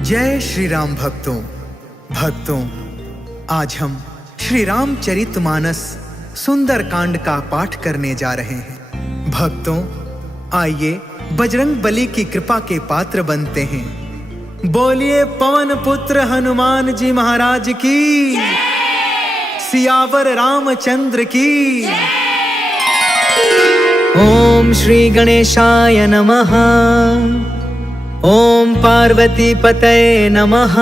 जय श्री राम भक्तों, आज हम श्री रामचरितमानस सुंदर कांड का पाठ करने जा रहे हैं। भक्तों, आइए बजरंग बली की कृपा के पात्र बनते हैं। बोलिए पवन पुत्र हनुमान जी महाराज की, सियावर रामचंद्र की। ओम श्री गणेशाय नमः। ओम पार्वती पतये नमः।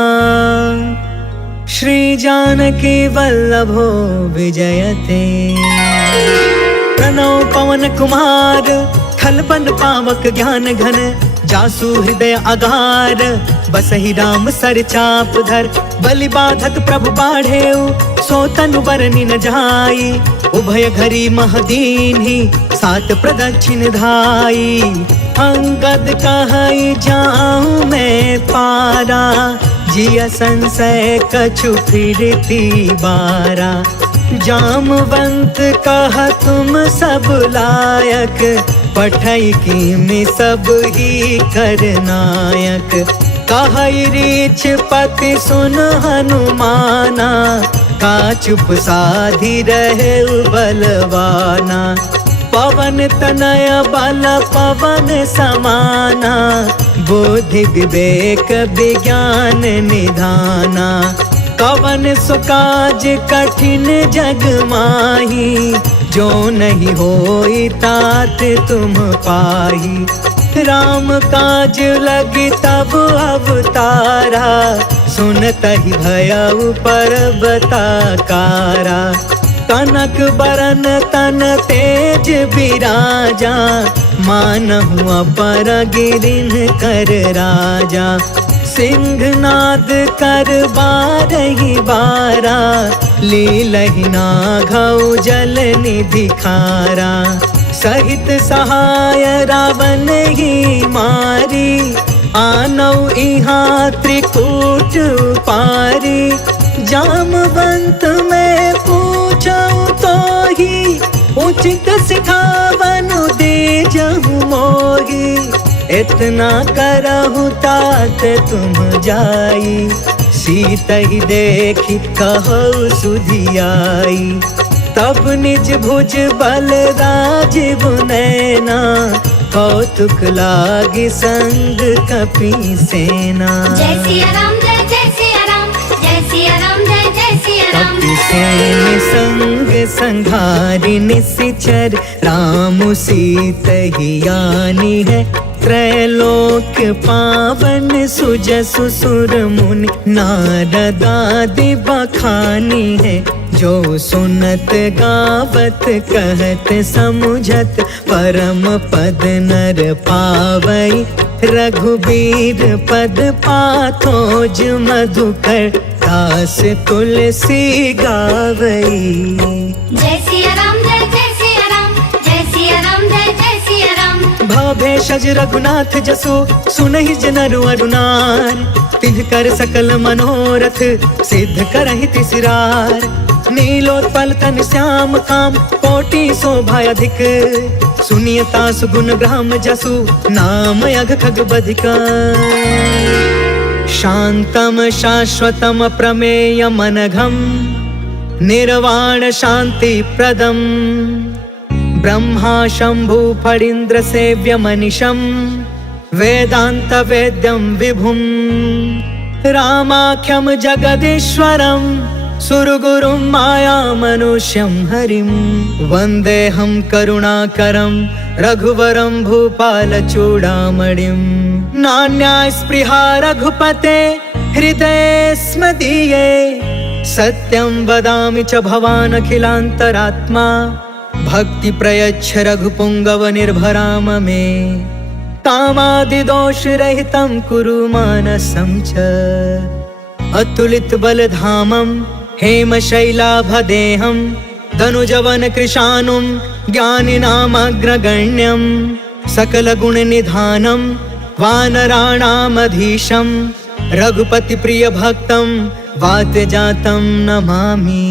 श्री जानकी वल्लभो विजयते। प्रणव पवन कुमार, खलबन पावक ज्ञान घन, जासु हृदय अगार, बसहि राम सर चाप धर। बलि बाधक प्रभु बाढ़ेउ, सो तनु बरनि न जाई। उभय घरी महदीन्हि, सात प्रदक्षिण धाई। अंगद कहई जाऊं मैं पारा, जिया संशय कछु फिरती बारा। जामवंत कहा तुम सब लायक, पठई की में सब ही करनायक। कहई रीछ पति सुन हनुमाना, का चुप साधी रहे बलवाना। पवन तनय बल पवन समाना, बुद्धि विवेक विज्ञान निधाना। कवन सुकाज कठिन जग माही, जो नहीं होई तात तुम पाही। राम काज लगी तब अवतारा, सुनतहि भयउ पर्वताकारा। कनक बरन तन तेज बिराजा, मानहु अपर गिरिन कर राजा। सिंहनाद कर बारहि बारा, लीलहि नाघउ जल निधि खारा। सहित सहाय रावण ही मारी, आनौ इहाँ त्रिकूट पारी। जामवंत में पूछऊं तो ही, उचित सिखावनु दे जहु मोही। इतना करहु तात तुम जाई, सीत ही देखी कहु सुधियाई। तब निज भुज बल राजीव नैना, कौतुक लागी संग कपि सेना। जय सिया राम, जय जय सिया राम, जय सिया राम, जय जय सिया राम। कपि सेन संग संघारि निशिचर, राम सीत ही आनी है। त्रैलोक पावन सुजसु सुर मुनि, नारद आदि बखानी है। जो सुनत गावत कहत समुझत, परम पद नर पावई। रघुबीर पद पाथोज मधुकर, दास तुलसी गावई। जय सिया राम, जय जय सिया राम, जय सिया राम, जय जय सिया राम। भवेशज रघुनाथ जसु, सुनहि जनरु अरुनार। तिनकर सकल मनोरथ, सिद्ध करहि तिसरार। नीलोत्पल तन श्याम काम, कोटि शोभा अधिक। सुनियता सुगुण ग्राम जसु, नाम अघ खग बधिका। शांतम शाश्वतम प्रमेय मनघम, निर्वाण शांति प्रदम। ब्रह्मा शंभु फणीन्द्र सेव्य मनिषम, वेदांत वेद्यम विभुम। रामाख्यम जगदीश्वरम, सुरगुरुम माया मनुष्यम हरिम। वंदेहम करुणाकरम, रघुवरम भूपाल चूड़ामणिम। नान्या स्पृहा रघुपते, हृदये स्म दीये। सत्यं वदामि च भवान् अखिलान्तरात्मा, भक्ति प्रयच्छ रघुपुंगव निर्भराम मे। कामादि दोष रहितं कुरु मानसं च, अतुलित बलधामं हेम शैलाभदेहं। धनुजवन कृशानुं ज्ञानिनामग्रगण्यं, सकल गुण निधानं वानराणामधीशं। रघुपति प्रिय भक्तं वातजातं नमामि।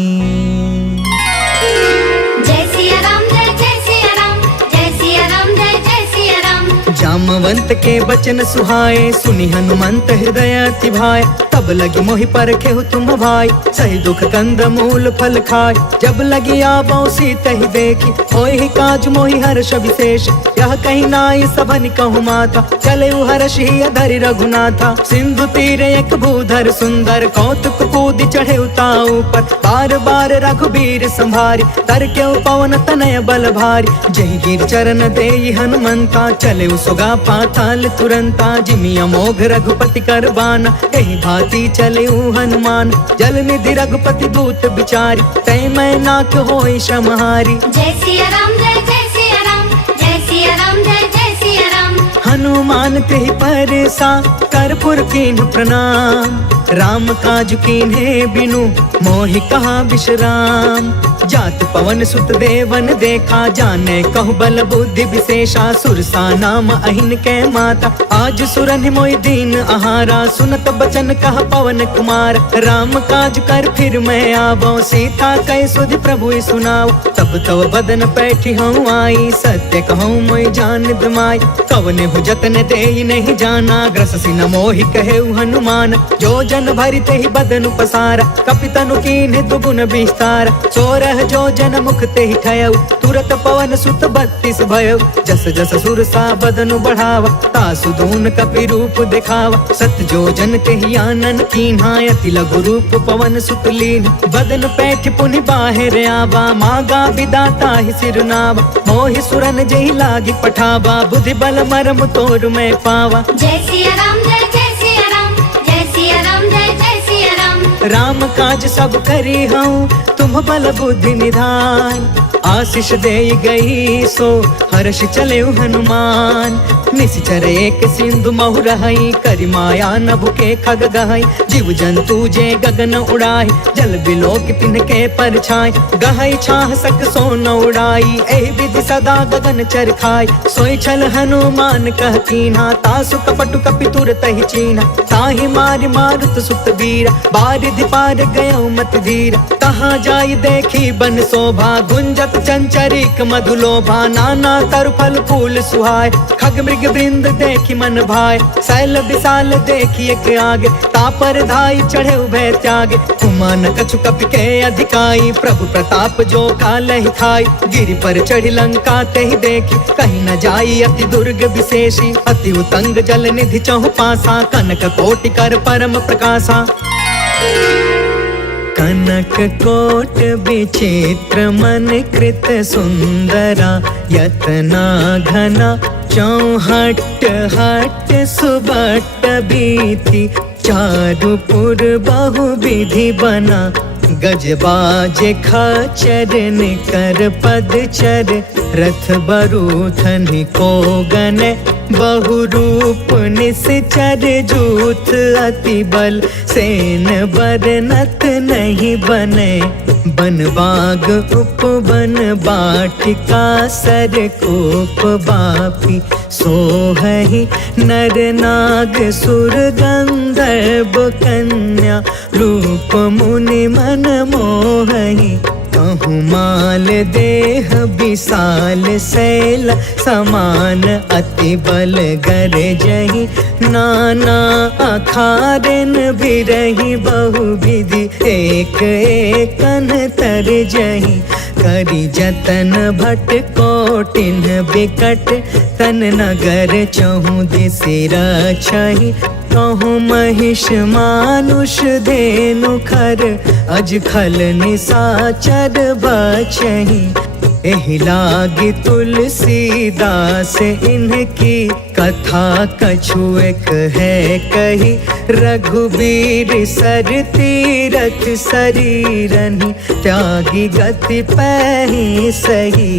जय सिया राम, जय जय सिया राम, जय सिया राम, जय जय सिया राम। जामवंत के बचन सुहाए, सुनि हनुमंत हृदय अति भाए। तब लगी मोहि परखे तुम भाई, सही दुख कंद मूल फल खाए। जब लगी आवो सीता ही देखी, होय ही काज मोहि हर्ष विशेष। यह कहीं नाई सबन कहु माता, चले हर्ष ही धरि रघुनाथा। सिंधु तीरे एक भूधर सुंदर, कौतुक कूद चढ़े उताऊ पर। बार बार रघुबीर संभारी, तर के पवन तनय बल भारी। जय गिर चरण देई हनुमंता, चले सुगा पाताल तुरंता। जिमि अमोघ रघुपति कर बाना, एहि भांति चले हनुमान। जल निधि रघुपति दूत बिचारी, तै मैं नाक होई श्रमहारी। जय सिया राम जय जय सिया राम, जय सिया राम जय जय सिया राम। हनुमान तेहि परसा, कर्पूर कीन्ह प्रणाम। राम काज कीन्हे बिनु, मोहि कहा विश्राम। जात पवन सुत देवन देखा, जाने कहु बल बुद्धि विशेषा। सुरसा नाम अहिन के माता, आज सुरन मोहि दीन आहारा। सुनत बचन कह पवन कुमार, राम काज कर फिर मैं आवो। सीता कै सुधि प्रभु सुनाओ, तब तव बदन पैठी हूँ आई। सत्य कहूँ मोहि जान दमाई, कवने हु जतन देई नहीं जाना। ग्रससि न मोहि कहे हनुमान, जो जन भरि तेहि बदन पसारा। कपितनु कीन्ह दुगुन विस्तार, सोरह जो जन मुख तेहि ठयउ। तुरत पवन सुत 32 भयउ, जस जस सुरसा बदनु बढ़ावा। तासु दून कपि रूप दिखावा, सत जो जन तेहि आनन कीन्हा। अति लघु रूप पवन सुत लीन्ह, बदन पैठ पुनि बाहिर आवा। मागा विदाता ही सिरनावा, मोहि सुरन जेहि लागी पठावा। बुद्धि बल मरम तोर मैं पावा। जय सिया राम जय जय सिया राम, जय सिया राम जय जय सिया राम। राम काज सब करी हूँ, तुम बल बुद्धि निधान। आशीष दे गई सो, हर्ष चले हनुमान। निश्चर एक सिंधु महु रहई, करि माया नभ के खग गहई। जीव जंतु जे गगन उड़ाई, जल बिलोक तिनके परछाई। गहई छाह सक सोन उड़ाई, एहि विधि सदा गगन चर खाई। सोई छल हनुमान कह कीन्हा, तासु कपटु कपि तुरत ही चीन्हा। ताहि मारि मारुत सुत वीरा, बारिधि पार गयो मत धीरा। तहाँ जाई देखी बन शोभा, गुंजत चंचरिक मधुलोभा। नाना तरु फल फूल सुहाय, खग मृग वृंद देखी मन भाय। शैल विशाल देखी एक आगे, तापर धाई चढ़े उभय त्यागे। उमान कछु कपि के अधिकाई, प्रभु प्रताप जो कालहि खाई। गिरि पर चढ़ी लंका तेहि देखी, कहीं न जाई अति दुर्ग विशेषी। अति उतंग जल निधि चहु पासा, कनक कोटि कर परम प्रकाशा। कनक कोट विचित्र मन कृत सुंदरा। यतना घना चौहट हट सुबट बीती। चारु पुर बहु विधि बना, गजबाज खचर निकर पदचर। रथ बरूथन को गन, बहु रूप निश्चर। जूथ अति बल, सेन बरनत नहीं बने। बन बाग उपवन बाटिका, सर कोप बापी। सोहहि नर नाग सुर गंधर्व कन्या। रूप मुनि मन मोहहि, कहूँ माल देह विशाल। शैल समान अति बल गरजहि, नाना अखारन बिरहि। बहु विधि एक एकन तरजहि। करि जतन भट कोटिन बिकट, तन नगर चहु दिसि रक्षहि। कहूँ महिष मानुष धेनु खर, अज खल निसाचर बचहि। एहि लागी तुलसीदास इनकी, कथा कछु एक है कही। रघुबीर सर तीरथ शरीरनि, त्यागी गति पैहि सही।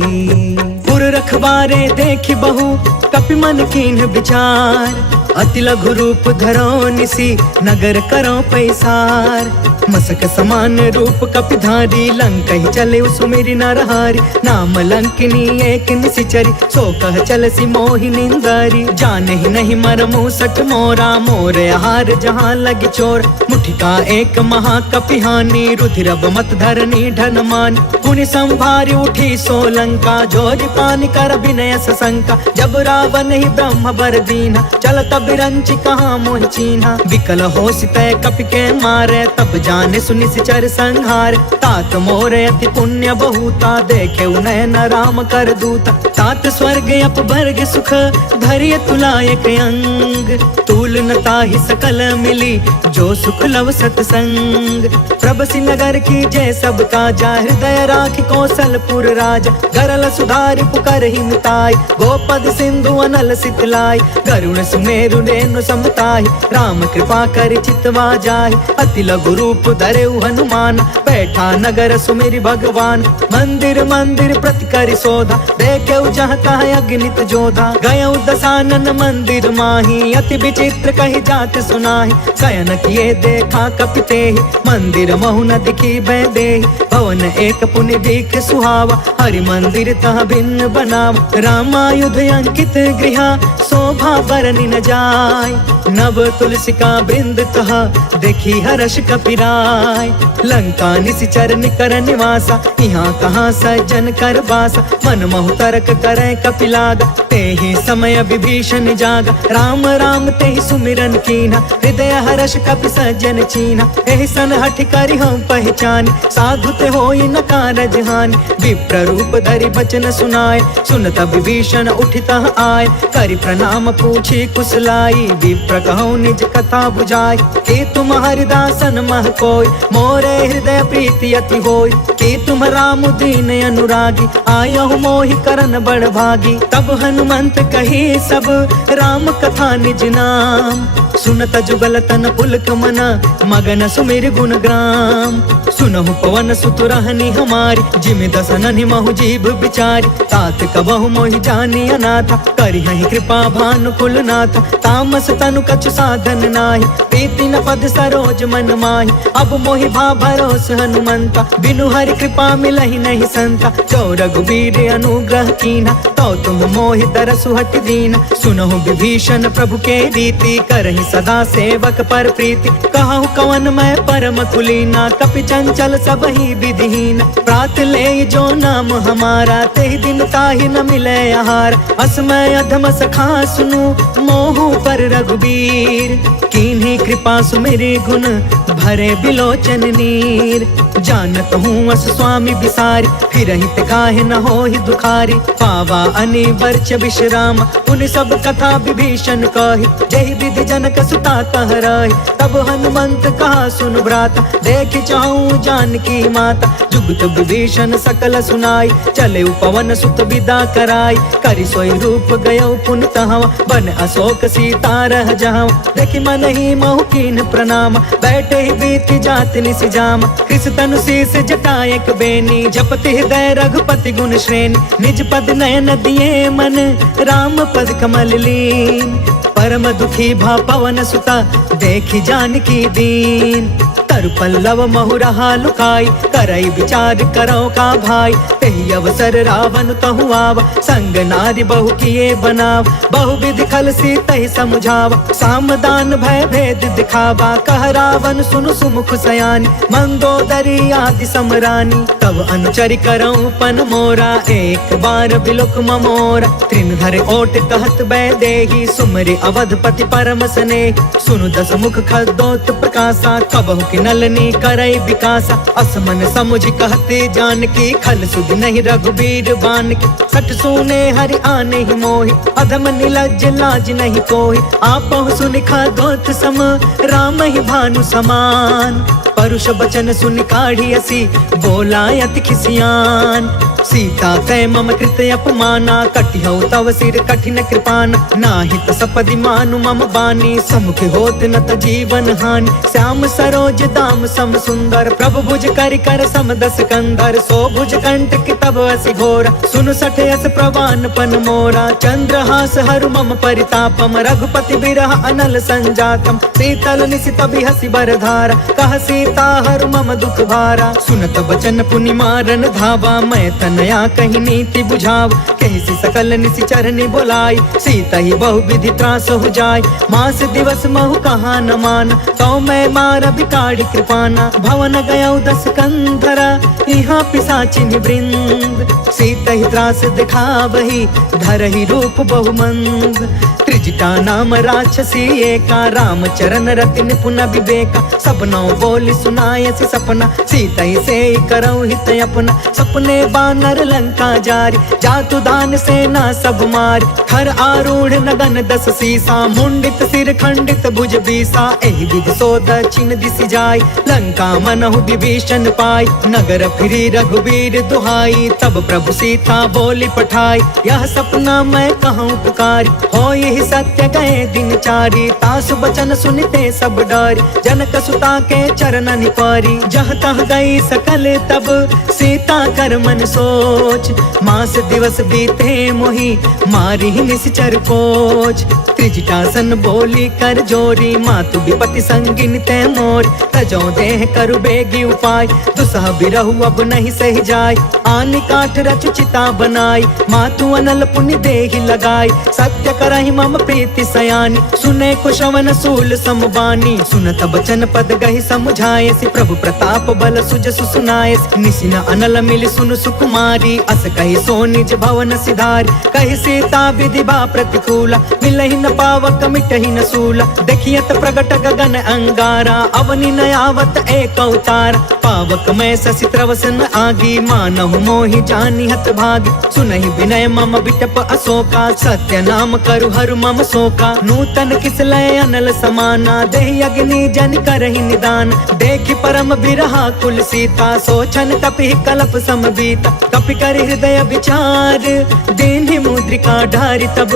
पुर रखवारे देखि बहु, कपि मन कीन्ह विचार। अति लघु रूप धरो निसी नगर करो पैसार। मसक समान रूप कपिधारी लंका ही चले सुमेरी नरहारी। नाम लंकिनी एक निशिचरी सो कह चल सी मोहि निंदारी। जाने ही नहीं मरमु सठ मोरा मोर आहार जहाँ लगी चोर। मुठिका एक महाकपिहानी रुधिरब मत धरनी ढन मान। पुनि संभारी उठी सो लंका जोरी पानी कर विनय सशंका। जब रावण ही ब्रह्म बर दीना चल तब रंची कहाँ मोहि चीन्हा। विकल हो सितय कपि के मारे तब जाने सुनि सिचर संहार। तात मोर अति पुण्य बहुता देखे नयन राम कर दूता। तात स्वर्ग अपवर्ग सुख धरिय तुलायक अंग। तूल न ताहि सकल मिली जो सुख लव सतसंग। प्रभसी नगर की जय सब काजा हृदय राखी कौशलपुर राजा। गरल सुधारि पुकर ही मिताई गोपद सिंधु अनल सितलाई। गरुण सुमेरु रेणु समताई राम कृपा कर चितवा जाहि। अति लघु रूप धरेउ हनुमान बैठा नगर सुमेरि भगवान। मंदिर मंदिर प्रति करि शोधा देखेउ जहाँ तहाँ अगणित जोधा। गयउ दसानन मंदिर माही अति विचित्र कही जात सुनाही। शयन किए देखा कपितेहि मंदिर महु न दिखी बैदेहि। भवन एक पुनि दिख सुहावा हरि मंदिर तह भिन्न बनावा। रामायुध अंकित गृहा शोभा बरनि न जाय। नव तुलसिका बिंद तह देखी हर्ष कपिराय। लंका निशिचर निकर निवासा यहाँ कहाँ सज्जन कर बासा। मन महु तर्क करे कपिलागा ते ही समय विभीषण जागा। राम राम ते ही सुमिरन कीन्हा हृदय हर्ष कपि सज्जन चीन्हा। एहि सन हठि करि हम पहचानी साधु ते होई न कारज हानि। विप्र रूप धरि बचन सुनाए सुनत विभीषण उठितः आए। करि प्रणाम पूछी कुशलाई विप्र कहूँ निज कथा बुझाई। कि तुम हरिदासन मह कोई मोरे हृदय प्रीति अति होई। कि तुम राम दीन अनुरागी आयहु मोहि करन बड़ भागी। तब हनुमंत कही सब राम कथा निज नाम। सुनत जुगल तन पुलक मना मगन सुमिर गुण ग्राम। सुनहु पवन सुत रहनी हमारी जिमि दसननि महु जीभ बिचारी। तात कबहु मोहि जानी अनाथा करिहहि कृपा भानु कुलनाथ। तामस तनु कछु साधन नाही प्रीति न पद सरोज मन माही। अब मोहि भा भरोस हनुमंता बिनु हरि कृपा मिलहि नहीं संता। जो रघुबीर अनुग्रह कीन्हा तो तुम मोहि दरसु हट दीना। सुनहु विभीषण प्रभु के रीति करहि सदा सेवक पर प्रीति। कहु कवन मैं परम कुलीना कपि चंचल सब ही विधिहीन। प्रात ले जो नाम हमारा तेहि दिन ताहि न मिले आहार। असमय अधम सखा सुनु मोहु पर रघुबीर। कीन्ही कृपा सुमिरि गुण भरे बिलोचन नीर। जानत हूँ अस स्वामी बिसारी फिरहि ते काहे न होहि दुखारी। पावा अनि वर्ष विश्राम उन सब कथा विभीषण कही। जहि विधि जनक सुता तह रही तब हनुमंत कहा सुन भ्राता। देख चाहूँ जानकी माता जुगत विभीषण सकल सुनाई। चले पवन सुत विदा कराई करि सोई रूप गयो पुन तहवा। बन अशोक सीता रह जहाँ देखि मन ही महु कीन प्रणाम। बैठे ही बीत जात निस जाम कृष तनु शीस जटायक बेनी। जपति हृदय रघुपति गुण श्रेणी निज पद नयन दिए मन राम पद कमल लीन। परम दुखी भा पवन सुता देखी जानकी दीन। तरु पल्लव महु रहा लुकाई करई विचार करो का भाई। तेहि अवसर रावण तहु आवा संग नारी बहु किए बनाव। बहु विधि खल सी तहि समझावा सामदान भय भेद दिखावा। कह रावण सुनु सुमुख सयानी मंदोदरी आदि समरानी। तब अनुचरि करऊं पन मोरा एक बार बिलुक ममोरा। त्रिन धर ओट कहत बैदेही सुमरि अवधपति परम स्नेह। सुनु दस मुख खदोत प्रकाशा कबहु कि नलनी करई विकासा। असमन समुझ कहते जानकी खल सुध नहीं रघुबीर बान की। सठ सुने हरि आने ही मोहि अधम निलज्ज लाज नहीं कोई। आपहु सुनि खदोत सम राम ही भानु समान। परुष बचन सुनि काढ़ी असी बोला अति खिसियान। सीता कै मम कृत अपमाना कटिहउ तव सिर कठिन कृपान। नाहित सपदि मानु मम बानी समुख होत न त जीवन हानि। श्याम सरोज दाम सम सुंदर। प्रभु भुज करि कर सम दस कंधर, सो भुज कंठ की तब असि घोर। सुन सठ यस प्रवान पन मोरा, चंद्रहास हरु मम परितापम। रघुपति बिरह अनल संजातम, शीतल निशित बिहसि बरधारा। कह सीता हरु मम दुख भारा, सुनत बचन पुनि मारन धावा। मैं तनया कही नीति बुझाव, कहि सकल निशिचरनि बोलाई। सीता ही बहु विधि त्रास हो जाय, मास दिवस महु कहा न मान। तो मैं मार बिकाड़ी कृपाना, भवन गया दस कंधरा। यहाँ पिशाचिनि वृंद, सीता ही त्रास दिखावही। धरहि रूप बहुमंद, त्रिजटा नाम राक्षसी एका। राम चरण रति निपुण विवेका, सबनौ बोली सुनायसि सपना। सीता ही से करौ हित अपना, सपने बानर लंका जारी। जातु दान सेना सब मारी, हर आरूढ़ नगन दस सीसा। मुंडित सिर खंडित भुज बीसा, एहि विधि सो दक्षिण दिशि जाय। लंका मनहु विभीषण पाई, नगर फिरी रघुवीर दुहाई। तब प्रभु सीता बोली पठाई, यह सपना मैं कहूँ पुकारी। हो यही सत्य गए दिन चारी, तासु बचन सुनते सब डरी। जनक सुता के चरण निपारी, जह तह गई सकल तब सीता कर मन सोच। मास दिवस बीते मोहि, मारी निश्चर कोच। त्रिजटासन बोली कर जोरी, मातु विपति संगिन ते मोर। तजो देह करु बेगी उपाय, दुसह बिरहु अब नहीं सही जाय। आनि काठ रचु चिता बनाई, मातु अनल पुनि देहि लगाई। सत्य करहि मम प्रीति सयानी, सुने कुशवन सूल समबानी। सुनत बचन पद गहि समुझायसि, प्रभु प्रताप बल सुजसु सुनायसि। निसिन अनल मिलि सुनु सुकुमारी, अस कहि सो निज भवन सिधारी। कहि सीता विधि बा प्रतिकूला, मिलहि न पावक मिटहि न सूला। देखियत प्रगट गगन अंगारा, अवनि न आवत एक अवतार। पावक मैं शशि त्रवसन आगी, मानहु मोहि जानि हत भागी। सुनहि विनय मम बिटप अशोका, सत्य नाम करु हरु मम शोका। नूतन किसलय अनल समाना, देहि अग्नि जन करहि निदान। देखि परम बिरहा कुल सीता, सोचन कपि कलप सम बीता। कपि कर हृदय विचार, दीन्हि मुद्रिका ढारि तब।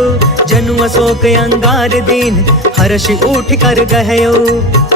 जनु अशोक अंगार दीन, हर्ष उठ कर गहयो।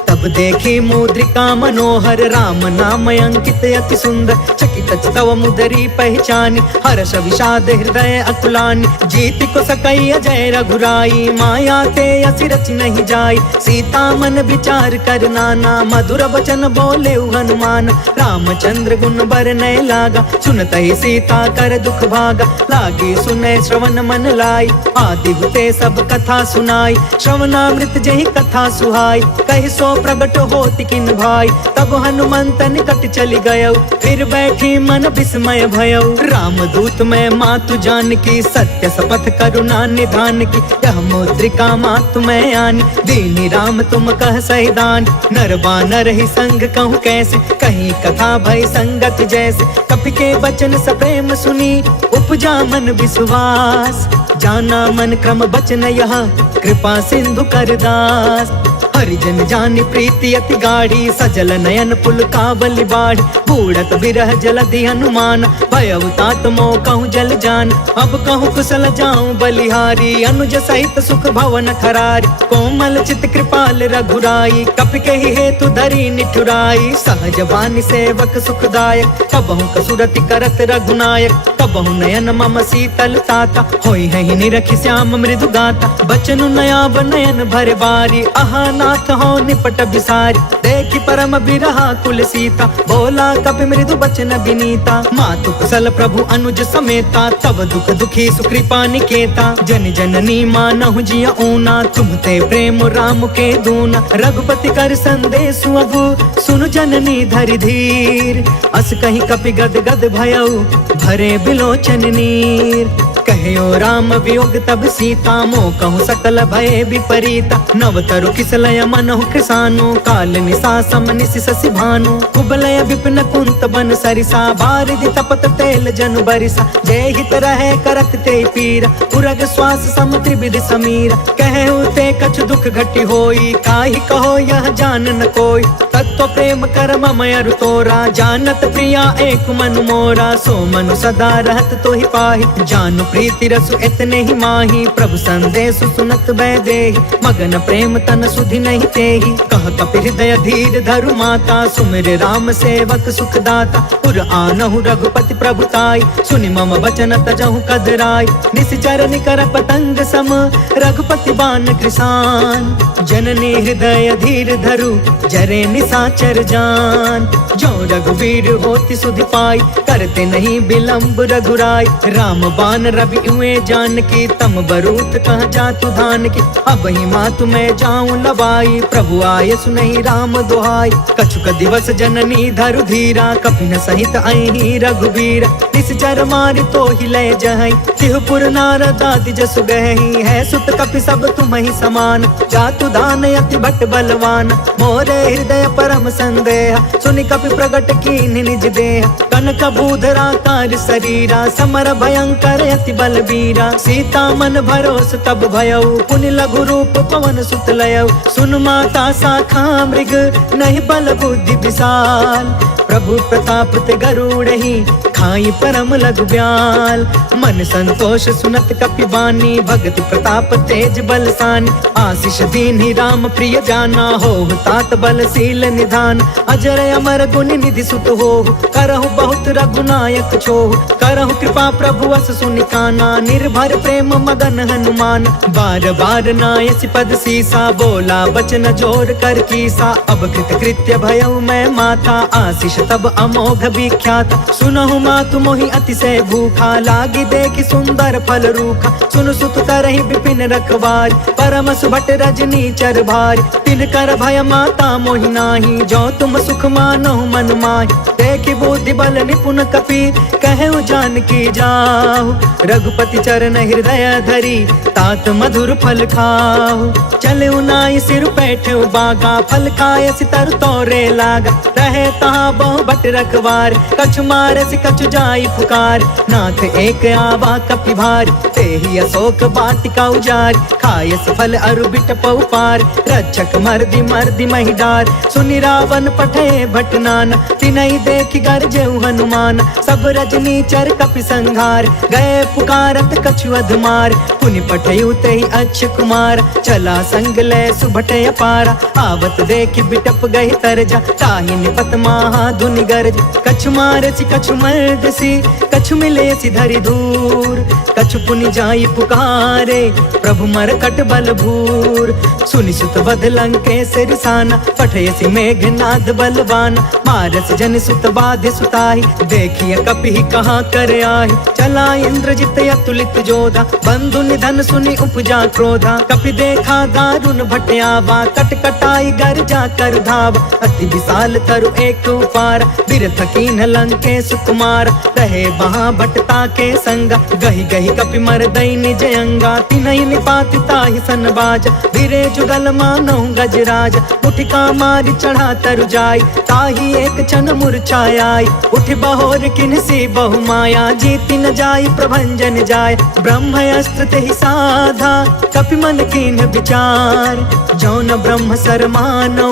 तब देखी मुद्रिका मनोहर, राम नाम अंकित अति सुंदर। चकित तव मुदरी पहचानी, हर्ष विषाद हृदय अकुलानी। जीति को सकई अजय रघुराई, माया ते असि रचि नहीं जाई। सीता मन विचार कर नाना, मधुर वचन बोले हनुमान। रामचंद्र गुण बरनय लागा, सुनत ही सीता कर दुख भागा। लागी सुने श्रवण मन लाई, आदि हुते सब कथा सुनाई। श्रवणामृत जहि कथा सुहाई, कहि सो प्रगट होति किन भाई। तब हनुमंत निकट चली गयो, फिर बैठी मन विस्मय भयो। रामदूत मैं मातु जान की, सत्य शपथ करुणा निधान की। यह मुद्रिका मातु मैं आनी, दीनी राम तुम कह सहिदान। नर बानर ही संग कहूँ कैसे, कहीं कथा भय संगत जैसे। कपि के बचन सप्रेम सुनी, उपजा मन विश्वास। जाना मन क्रम बचन यह, कृपा सिंधु कर दास। हरिजन जानि प्रीति अति गाढ़ी, सजल नयन पुल काबलि बाढ़। बूढ़त बिरह जलधि हनुमान, भयउ तात मोह कहूँ जल जान। अब कहूँ कुशल जाऊं बलिहारी, अनुज सहित सुख भवन खरारी। कोमल चित कृपाल रघुराई, कपि कहि हेतु धरी निठुराई। सहज वाणी सेवक सुखदायक, कबहु कसुरति करत रघुनायक। कबहु नयन मम शीतल ताता, होई है निरखि श्याम मृदु गाता। बचनु नयाब नयन भर बारी, आहा नाथ हो निपट बिसारी। देखि परम बिरहा कुल सीता, बोला कपि मृदु बचन विनीता। मातु कुशल प्रभु अनुज समेता, तब दुख दुखी सुकृपा निकेता। जन जननी मानहु जिया ऊना, तुमते प्रेम राम के दूना। रघुपति कर संदेश अबु, सुनु जननी धरि धीर। अस कहीं कपि गद गद भयउ, भरे बिलोचन नीर। कहो राम वियोग तब सीता, मोह कहूँ सकल भय विपरीता। नवतरु किसलय मनहु कृसानु, काल निशा सम निशि शशि भानु। कुबलय विपिन कुंत बन सरिसा, बारिधि तपत तेल जनु बरिसा। जय हित रहे करत ते पीरा, उरग श्वास सम त्रिविधि समीरा। कहु ते कछु दुख घटी होई, काहि कहो यह जान न कोई। तत्व प्रेम कर ममयरु तोरा, जानत प्रिया एक मनु मोरा। सो मनु सदा रहत तो ही पाही, जानु प्रीति रसु इतने ही माही। प्रभु संदेश सुनत बैदेही, मगन प्रेम तन सुधि नहीं तेही। कह कपि हृदय धीर धरु माता, सुमिर राम सेवक सुखदाता। पुर आनहु रघुपति प्रभुताई, सुनि मम वचन तजहु कदराई। निश्चर निकर पतंग सम, रघुपति बान कृसान। जननी हृदय धीर धरु, जरे निशाचर जान। जो रघुवीर होति सुधि पाई, करते नहीं विलंब रघुराई। राम बान रवि हुए जानकी, तम बरूत कह जातु धान की। अब ही मातु मैं जाऊं लवाई, प्रभु आय सुनहि राम दुहाई। कछुक दिवस जननी धरु धीरा, कपिन सहित अहि रघुवीर। निश्चर मारि तो ही लय जहई, तिहुपुर नारद आदि जसु गहई। है सुत कपि सब तुम्हि समान, जातु दान अति भट बलवान। मोरे हृदय परम संदेह, सुनि कपि प्रगट कीन निज देह। कनक बूधरा कार शरीरा, समर भयंकर अति बलबीरा। सीता मन भरोस तब भयउ, पुनि लघु रूप पवन सुत लयउ। सुन माता शाखा मृग, नहीं बल बुद्धि विशाल। प्रभु प्रताप ते गरुड़हि, खाई परम लघु ब्याल। मन संतोष सुनत कपि बानी, भगति प्रताप तेज बलसानी। आशीष दीन्हि राम प्रिय जाना, होहु तात बलशील निधान। अजर अमर गुण निधि सुत होहु, करहु बहुत रघुनायक छोहु। करहु कृपा प्रभु अस सुनि काना, निर्भर प्रेम मगन हनुमान। बार बार नायसि पद सीसा, बोला बचन जोर कर कीसा। अब कृत कृत्य भयउ मैं माता, आशीष तब अमोघ विख्यात। सुनहु मातु मोहि अतिशय भूखा, लागी देखि सुंदर फल रूखा। सुन सुत करहि विपिन रखवार, परम सुभट रजनी चर भार। तिन कर भय माता मोहि नाही, जो तुम सुख मानहु मन माहि। देखि बुद्धि बल निपुण कपि, कहु जानकी जाहु। रघुपति चरण हृदय धरी, तात मधुर फल खाहु। चलउ नाई सिर बैठउ बागा, फल खाय सितर तोरे लागा। रहे तहाँ बहु भट रखवार, कछु मारसि कछु जाई पुकार। नाथ एक आवा कपि भार, तेहि अशोक वाटिका उजारि। खायसि फल अरु बिटपउ पार, रक्षक मर्दि मर्दि महि डार। सुनि रावण पठे भट नाना, तिनहि देखि गरजेउ हनुमान। सब रजनी चर कपि संघार, गए पुकारत कछु अधमार। पुनि पठेउ तेहि अक्ष कुमार, चला संग लय सुभट अपारा। आवत देखि बिटप गहि तरजा, ताहि निपत महा धुनि गरज। कछु मारसि कछु मर्दसि, कछु मिलेसि धरि दूर। कछु पुनि जाई पुकारे, प्रभु मरकट बल भूर। सुनि सुत वध लंकेश रिसाना, पठयसि मेघनाद बलवान। मारस जन सुत बाधि सुताहि, देखिय कपि कहाँ कर आहि। चला इंद्रजित अतुलित जोधा, बंधु निधन सुनि उपजा क्रोधा। कपि देखा दारुण भट आवा, कट कटाई गर जा कर धावा। अति विशाल तरु एक उपार, बिरथ कीन्ह लंकेश कुमार। रहे वहाँ भटता के संगा, गहि गहि कपि मरदई निज अंगा। तिनहि निपाति ताहि सन बाजा, धीरे जुगल मानहु गजराज। उठिका मारि चढ़ा तरु जाई, ताहि एक क्षण मूर्छाई। उठि बहोर किन्हसी बहु माया, जीति न जाई प्रभंजन जाय। ब्रह्म अस्त्र तेहि साधा, कपि मन कीन्ह विचार। जौन ब्रह्म सर मानौ,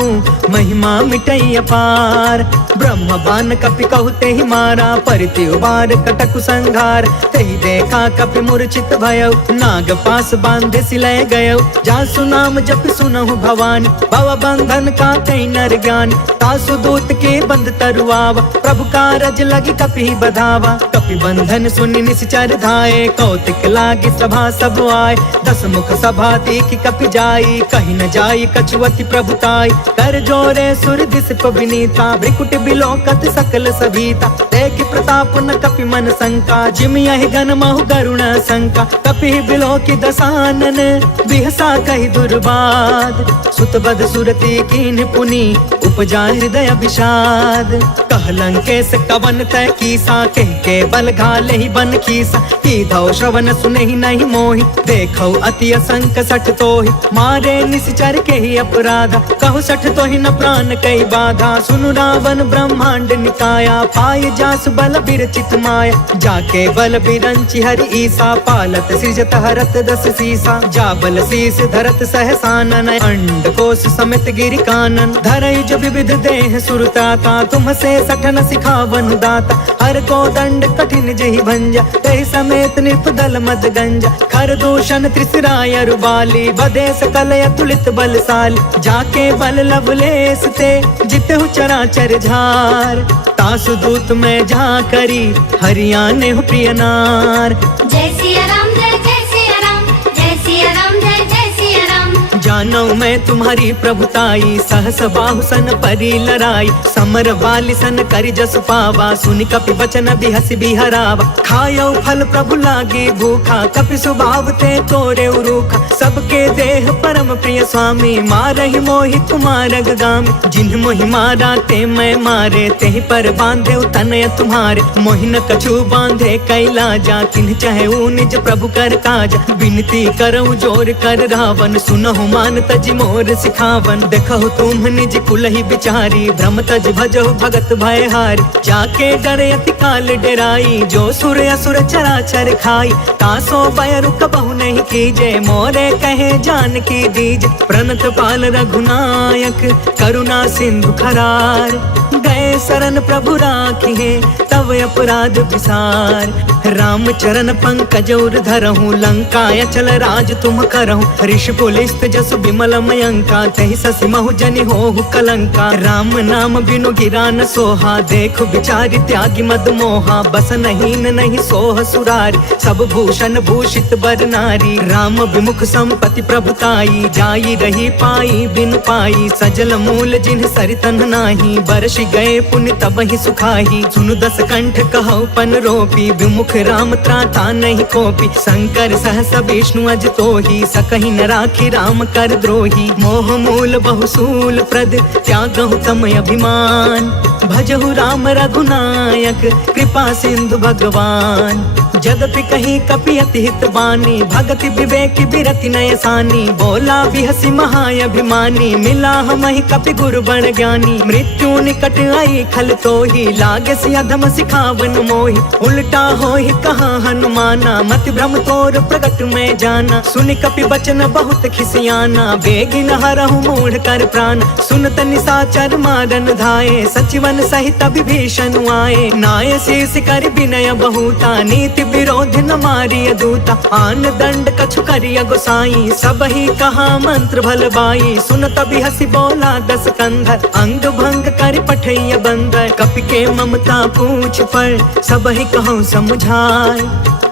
महिमा मिटई अपार। ब्रह्म बान कपि कहु तेहि मारा, परिति उबार कटकु संघार। तेहि देखा कपि मूर्छित भयउ, नाग पास बांधे सिलय गयउ। जासु नाम जपि सुनहु भवानी, भव बंधन काटै नर ज्ञानी। तासु दूत के बंध तरुआवा, प्रभु कारज लगी कपि बधावा। कपि बंधन सुनि निश्चर धाये, कौतिक लागी सभा सब आए। दस मुख सभा देखि कपि जाई, कहि न जाई कछुअति प्रभुताई। कर जोरे सुर दिस विनीता, भ्रिकुट बिलोकत सकल सभीता। देखि प्रताप न कपि मन शंका, जिमि यहि गन महु गरुण शंका। कपि बिलोकि दसानन, बिहसा कहि दुर्बाद। सुत बध सुरति कीन्ह पुनि, उपजा हृदय विषाद। कहलंकेश कवन तय कीसा, कह के बल घाले ही बन खीसा। कीधौ श्रवण सुने ही नहीं मोहि, देखौ अति असंक सठ तोहि। मारे निश्चर के ही अपराधा, कहु सठ तोहि न प्राण कई बाधा। सुनु रावण ब्रह्मांड निकाया, पाय जासु बल बिरचित माया। जाके बल बिरंचि हरि ईसा, पालत सृजत हरत दस सीसा। जा बल शीस धरत सहसानन, अंड कोश समित गिरि कानन। धरई जो विविध देह सुरताता, तुम से सठन सिखावन दाता। हर को दंड कठिन जहि भंजा, तहि समेत निर्पदल मद गंजा। खर दूषण त्रिसराय रुबाली, बदे सकल अतुलित बलशाली। जाके बल लवलेस ते, जितहु चराचर झार। तासु दूत में जा करी, हरियाणे हो प्रिय नार। जय सिया राम जय जय सिया राम, जय सिया राम जय जय सिया राम। जानो मैं तुम्हारी प्रभुताई, सहस बाहु सन परी लराई। समर वाली सन करि जसु पावा, सुनि कपि बचन बिहसि बिहरावा। खायो फल प्रभु लागे भूखा, कपि स्वभाव ते तोरे उरूखा। सबके देह परम प्रिय स्वामी, मारहि मोहि कुमारग गामी। जिन्ह मोहि मारा ते मैं मारे, तेहि पर बांधे तनय तुम्हारे। मोहि न कछु बांधे कैलाजा, तिन्ह चाहे निज प्रभु कर काजा। विनती करऊं जोर कर रावण, सुनहु मान तज मोर सिखावन। देखहु तुम निज कुलहि बिचारी, भ्रम तज भजहु भगत भयहारी। जाके डरे अति काल डेराई, जो सुर असुर चराचर खाई। तासो भय रुक बहु नहीं कीजे, मोरे कहे जानकी दीजे। प्रणत पाल रघुनायक, करुणा सिंधु खरार। गए शरण प्रभु राखिए, तव अपराध विसार। राम चरण पंकज उर धरहूँ, लंका अचल राज तुम करहूँ। ऋषि पुलिस्त जसु विमल मयंका, तहि ससि महु जनि होहु कलंका। राम नाम बिनु गिरा न सोहा, देखु बिचारी त्यागी मद मोहा। बस नहीं नहीं सोह सुरारी, सब भूषण भूषित बर नारी। राम विमुख संपत्ति प्रभुताई, जाई रही पाई बिनु पाई। सजल मूल जिन्ह सरितन नाही, बरसि गए पुण्य तब ही सुखाही। सुनु दस कंठ कहौ पन रोपी, विमुख राम त्राता नहीं कोपी। शंकर सहस विष्णु अज तोहि, सकहि न राखी राम कर द्रोही। मोह मूल बहुसूल प्रद, त्यागहु तम अभिमान। भजहु राम रघुनायक, कृपा सिंधु भगवान। जदपि कहीं कपि अति हित बानी, भगति विवेक बिरति नय सानी। बोला बिहसि महाअभिमानी, मिला हमहि कपि गुरु बड़ ज्ञानी। मृत्यु निकट आई खल तोहि, लागे सि अधम सिखावन मोहि। उल्टा होहि कहा हनुमाना, मति भ्रम तोर प्रगट में जाना। सुनि कपि बचन बहुत खिसियाना, बेगिन हरहु मूढ़ कर प्राण। सुनत निशाचर मारन धाये, सचिवन सहित विभीषण आए। नाय शीस कर विनय बहुता, नीति विरोध न मारिय दूता। आन दंड कछु करिय गोसाई, सब ही कहा मंत्र भल बाई। सुनत बिहसि बोला दस कंधर, अंग भंग कर पठैय बंदर। कपि के ममता पूछ पर, सब ही कहूँ समझाय।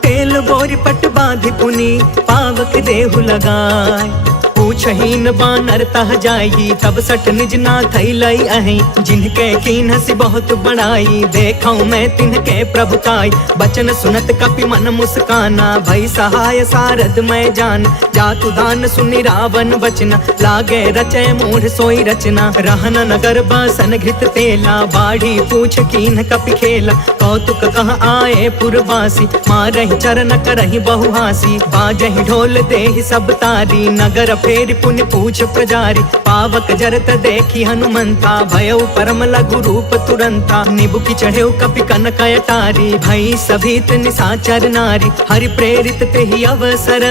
तेल बोरी पट बांधि पुनि, पावक देहु लगाय। पूछहीन बानर तह जाई, तब सठ निज नाथ लई अहि। जिनके कीन्हसि बहुत बड़ाई, देखौ मैं तिनके प्रभुताई। बचन सुनत कपि मन मुस्काना, भई सहाय सारद मैं जान। जातु दान सुनि रावण बचना, लागे रचय मूढ़ सोई रचना। रहन नगर बसन घृत तेला, बाढ़ी पूछ कीन्ह कपि खेला। कौतुक कह आए पुरवासी, मारहि चरण करहि बहुहासी। बाजहि ढोल देहि सब तारी, नगर फेर पुण्य पूछ प्रजारी। पावक जरत देखी हनुमंता, भयउ परम लघु रूप तुरंता। निबुकि चढ़ेउ कपि कनक अटारी, भई सभीत निशाचर नारी। हरि प्रेरित तेहि अवसर,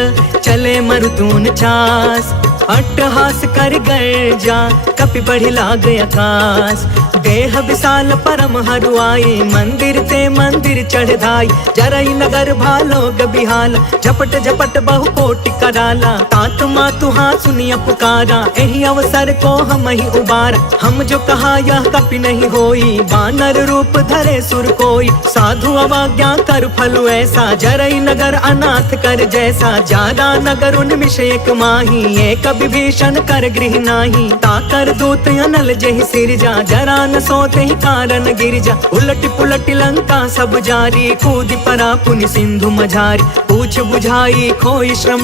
चले मरुतून चास। अट्टहास कर गर्जा, कपि बढ़ि लाग आकाश। देह विशाल परम हरुआई, मंदिर ते मंदिर चढ़ धाई। जरई नगर भालोग बिहाला, झपट झपट बहु कोटि कराला। तात मातु हाँ सुनिया पुकारा, एहि अवसर को हम ही उबारा। हम जो कहा यह कपि नहीं होई, बानर रूप धरे सुर कोई। साधु अवज्ञा कर फल ऐसा, जरई नगर अनाथ कर जैसा। जादा नगर उन्मिष एक माही, एक विभीषण कर गृह नाही। ताकर दूत अनल जहि सिरजा, जरा न सोते ही कारण गिरजा। उलट पुलट लंका सब जारी, कूदि परा पुनि सिंधु मझारी। पूछ बुझाई खोई श्रम,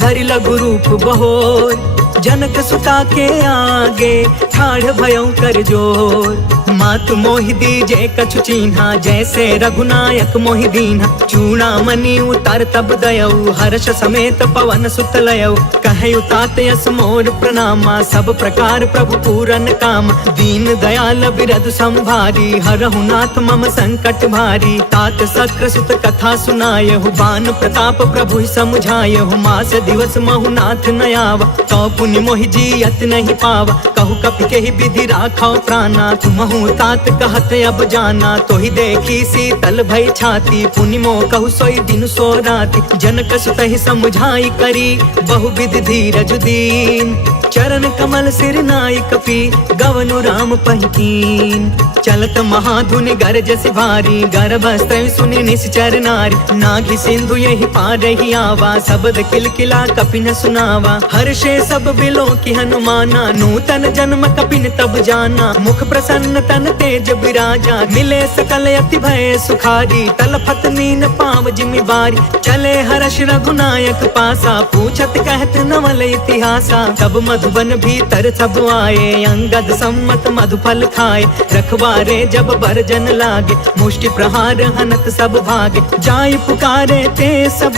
धरि लघु रूप बहोर। जनक सुता के आगे, ठाढ़ भयउ कर जोर। मातु मोहि दीजे कछु चीन्हा, जैसे रघुनायक मोहि दीन्हा। चूड़ामणि उतार तब दयऊ, हर्ष समेत पवन सुत लयऊ। कहु तात यस मोर प्रणामा, सब प्रकार प्रभु पूरन काम। दीन दयाल बिरधु संभारी, हरहु नाथ मम संकट भारी। तात सक्र सुत कथा सुनायहु, बान प्रताप प्रभु समुझायहु। मास दिवस महु नाथ न आवा, तो पुनि मोहि जियत नहीं पावा। कहु कपि केहि विधि राखौ प्राणा, तुमहु तात कहत अब जाना। तोहि देखी शीतल भई छाती, पुनि मोह कहु सोई दिन सो राति। जनक सुतहि समुझाई करी, बहु विधि धीरज दीन। चरण कमल सिर नाई कपि, गवनु राम पहिकीन। चलत महाधुनि गरजस भारी, गर्भस्त्र सुनि निश्चर नारी। नाघि सिंधु यही पार ही आवा, शब्द किलकिला कपिन सुनावा। हर्षे सब बिलो की हनुमाना, नूतन जन्म कपिन तब जाना। मुख प्रसन्न तन तेज विराजा, मिले सकल अति भय सुखारी। तलफत नीन पाव जिमि बारी, चले हर्ष रघुनायक पासा। पूछत कहत नवल इतिहासा, तब मधुबन भीतर सब आए। अंगद सम्मत मधुफल खाए, रखवारे जब बरजन लागे। मुष्टि प्रहार हनत सब भागे, जाय पुकारे ते सब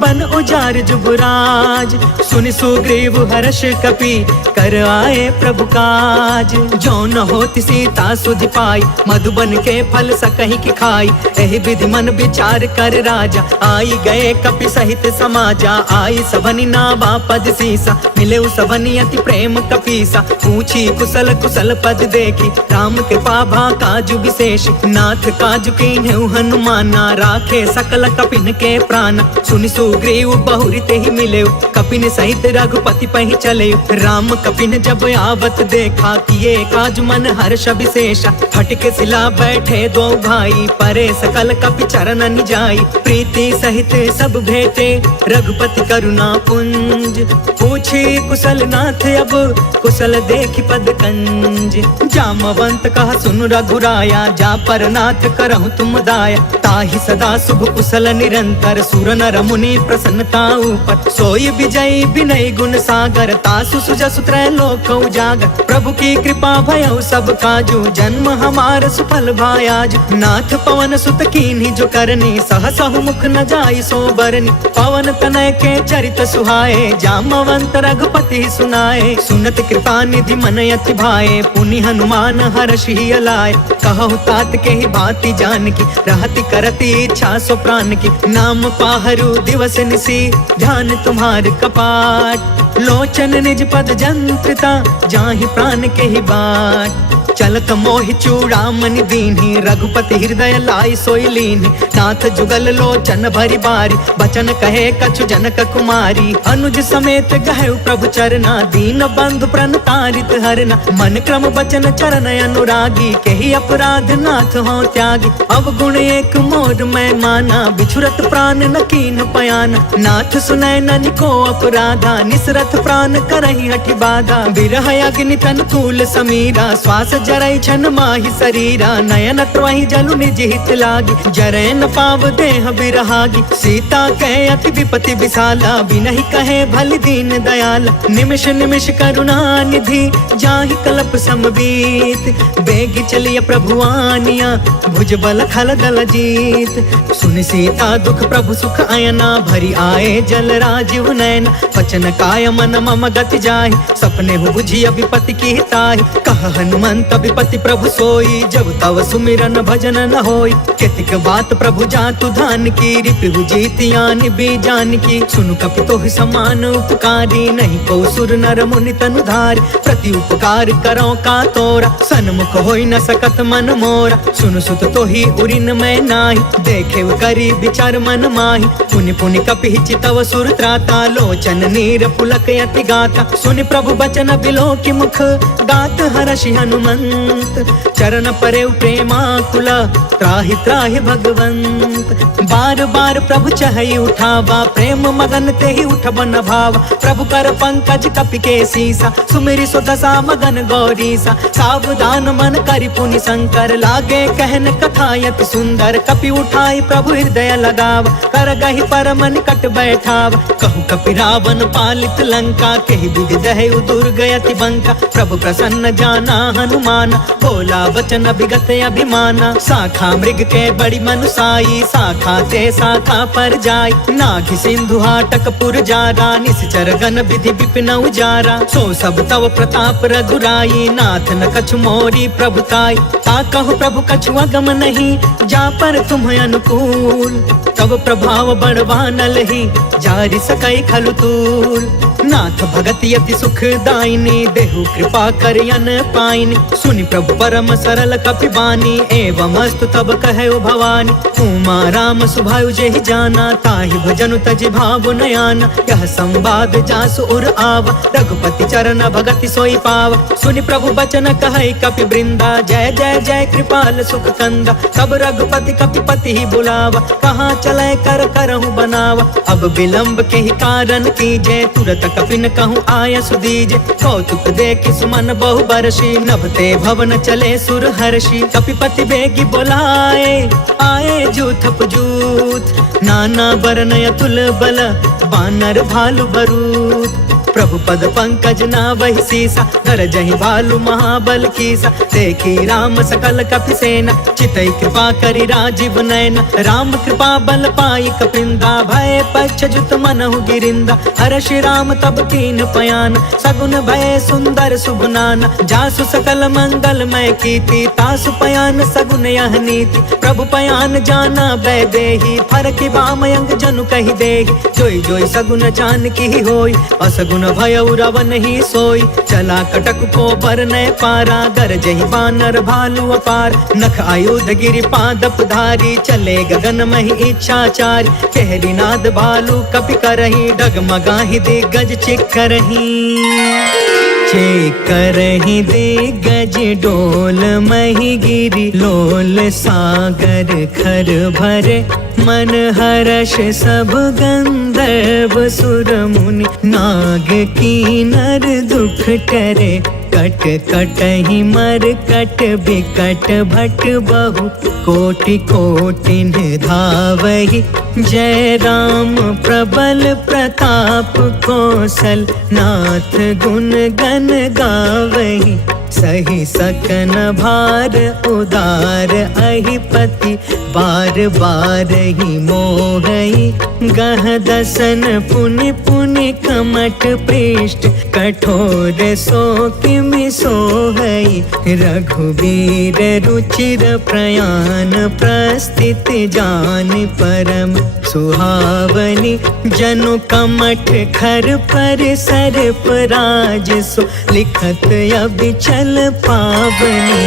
बन उजार जुबराज। सुनि सुग्रीव हर्ष कपि, कर आए प्रभु काज। जो न होति सीता सुधि पाई, मधुबन के फल सकहि की खाई। एहि विधि मन विचार कर राजा, आई गए कपि सहित समाजा। आई सबनि नावा पद सीसा, मिले सबनि अति प्रेम कपीसा। पूछी कुशल कुशल पद देखी, राम कृपा भा काजु विशेष। नाथ काजु कीन्हु हनुमाना, राखे सकल कपिन के प्राण। सुनि सुग्रीव बहुरी तेहि मिलेउ, कपिन सहित रघुपति पहि चलेउ। राम कपिन जब आवत देखा, किए काज मन हर्ष विशेषा। फटके सिला बैठे दो भाई, परे सकल कपि चरण जाई। प्रीति सहित सब भेटे, रघुपति करुणा पुंज। पूछी कुशल नाथ अब, कुशल देखि पद कंज। जामवंत कह सुन रघुराया, जा पर नाथ करहु तुम दाया। ताहि सदा शुभ कुशल निरंतर, सुर नर मुनि प्रसन्नता ऊपर। सोई विजयी विनय गुण सागर, तासु सुजसु त्रैलोक उजागर। प्रभु की कृपा भयउ सब काजू, जन्म हमार सुफल भायाज। नाथ पवन सुत कीन्ही जो करनी, सहसहु मुख न जाई सो बरनी। पवन तनय के चरित सुहाए, जामवंत रघुपति सुनाए। सुनत कृपा निधि मन अति भाए, पुनि हनुमान हर्ष ही अलाए। कहु तात के ही बाती जान की, रहति करती इच्छा सो प्राण की। नाम पाहरु दिवस निसी, ध्यान तुम्हार कपाट। लोचन निज पद जंत्रिता, जाहि प्राण के ही बाट। चलत मोहि चूड़ामणि दीन्ही, रघुपति हृदय लाई सोई लीन्ही। नाथ जुगल लोचन भरी बारी, बचन कहे कछु जनक कुमारी। अनुज समेत गहु प्रभु चरना, दीन बंधु प्रणतारित हरना। मन क्रम बचन चरण अनुरागी, केहि अपराध नाथ हो त्यागी। अवगुण एक मोर मैं माना, बिछुरत प्राण न कीन पयाना। नाथ सुनय ननि को अपराधा, निसरत प्राण करहि हठि बाधा। बिरह अग्नि तन तूल समीरा, श्वास जरई छन माहि शरीरा। नयन त्रहि जलु निज हित लागी, जरै न पाव देह बिरहागी। सीता कहे अति विपति विशाला, बिनहि कहे भलि दीन दयाला। निमिष निमिष करुणा निधि, जाहि कल्प समबीत। बेगी चलिय प्रभु आनिया, भुज बल खल दल जीत। सुनि सीता दुख प्रभु सुख अयना, भरी आए जल राजीव नयन। वचन काय मन मम गति जाहि, सपने हु बुझिय विपति की ताहि। कह हनुमंत विपति प्रभु सोई, जब तव सुमिरन भजन न होई। केतिक बात प्रभु जातु धान की, रिपु जीतियानि बीजान की। सुनु कपि तोहि समान उपकारी, नहीं को सुर नर मुनि तनु धारी। प्रति उपकार करो का तोरा, सन्मुख होई न सकत मन मोरा। सुनु सुत तोहि उरिन मैं नाही, देखे करी विचार मन माही। पुनि पुनि कपि चितव सुर त्राता, लोचन नीर पुलक यति गाता। सुनि प्रभु बचन बिलो की मुख, गात हर्षि हनुमंत। चरण परे प्रेमाकुला, त्राहि त्राहि भगवंत। बार बार प्रभु चहई उठावा, प्रेम मगन तेहि उठब न भावा। प्रभु कर पंकज कपि के सीसा, सुमिरि सो दशा मगन गौरीसा। सावधान तान मन करि पुनि शंकर लागे कहन कथायत सुंदर कपि उठाई प्रभु हृदय लगाव कर गहि परम निकट बैठाव कहु कपि रावण पालित लंका केहि विधि दहु दुर्गयति बंका प्रभु प्रसन्न जाना हनुमान बोला वचन विगत अभिमाना शाखा मृग के बड़ी मनुसाई शाखा ते शाखा पर जाय नाघि सिंधु हाटक पुर जारा निश्चर गण विधि विपिन उजारा सो सब तव प्रताप रघुराई नाथ न कछु मोरी प्रभुताई ता कहु प्रभु कछु अगम नहीं जा पर तुम अनुकूल तब प्रभाव बड़वानल ही जारि सकई खलु तूल नाथ भगति अति सुखदायिनी देहु कृपा करियन पाइनी सुनि प्रभु परम सरल कपि बानी एवं अस्तु तब कहु भवानी उमा राम सुभायु जेहि जाना ताहि भजनु तजि भाव नयाना यह संवाद जासु उर आवा रघुपति चरण भगति सोई पावा सुनि प्रभु बचन कहै कपि वृंदा जय जय जय कृपाल सुख कंदा तब रघुपति कपिपति ही बुलावा कहाँ चले कर करहु बनावा अब विलंब के ही कारण कीजे तुरत कपिन कहूँ आय सुदीजे कौतुक देखि सुमन बहु बरसी नभते भवन चले सुर हर्षि कपिपति बेगी बोलाए आए जूथप जूथ नाना बरन अतुल बल बानर भालु बरूद प्रभु पद पंकज नावहि सीसा धर जहि भालु महाबल कीसा देखी राम सकल कपि सेना चितई कृपा करि राजीव नयन राम कृपा बल पाई कपिंदा भय पक्ष जुत मनहु गिरिंदा हर्षि राम तब कीन पयान सगुन भय सुंदर सुगुनान जासु सकल मंगलमय कीर्ति तासु पयान सगुन यह नीति प्रभु पयान जाना भय देहि फरकि बामयंग जनु कहि देहि जोई जोई सगुन जान की होई असगुन भय रावण ही सोई चला कटक को बर न पारा गरजहि बानर भालु अपार नख आयुध गिरि पादप धारी चले गगन महि इच्छाचारी कहरी नाद भालु कपि करही डगमगाहि दिग्गज चिक्करही करही दिग्गज डोल मही गिरी लोल सागर खर भरे मन हर्ष सब गंधर्व सुर मुनि नाग कीनर दुख टरे कट कटहि मर कट बिकट भट बहु कोटि कोटिन धावहि जय राम प्रबल प्रताप कौशल नाथ गुण गण गावहि सही सकन भार उदार अहिपति बार बार ही मोहई गह दसन पुनि पुनि कमट पृष्ठ कठोर सो किमि सोहई रघुवीर रुचिर प्रयाण प्रस्थित जान परम सुहावनी जनु कमठ खर पर सर पराज सो लिखत अबिचल पावनी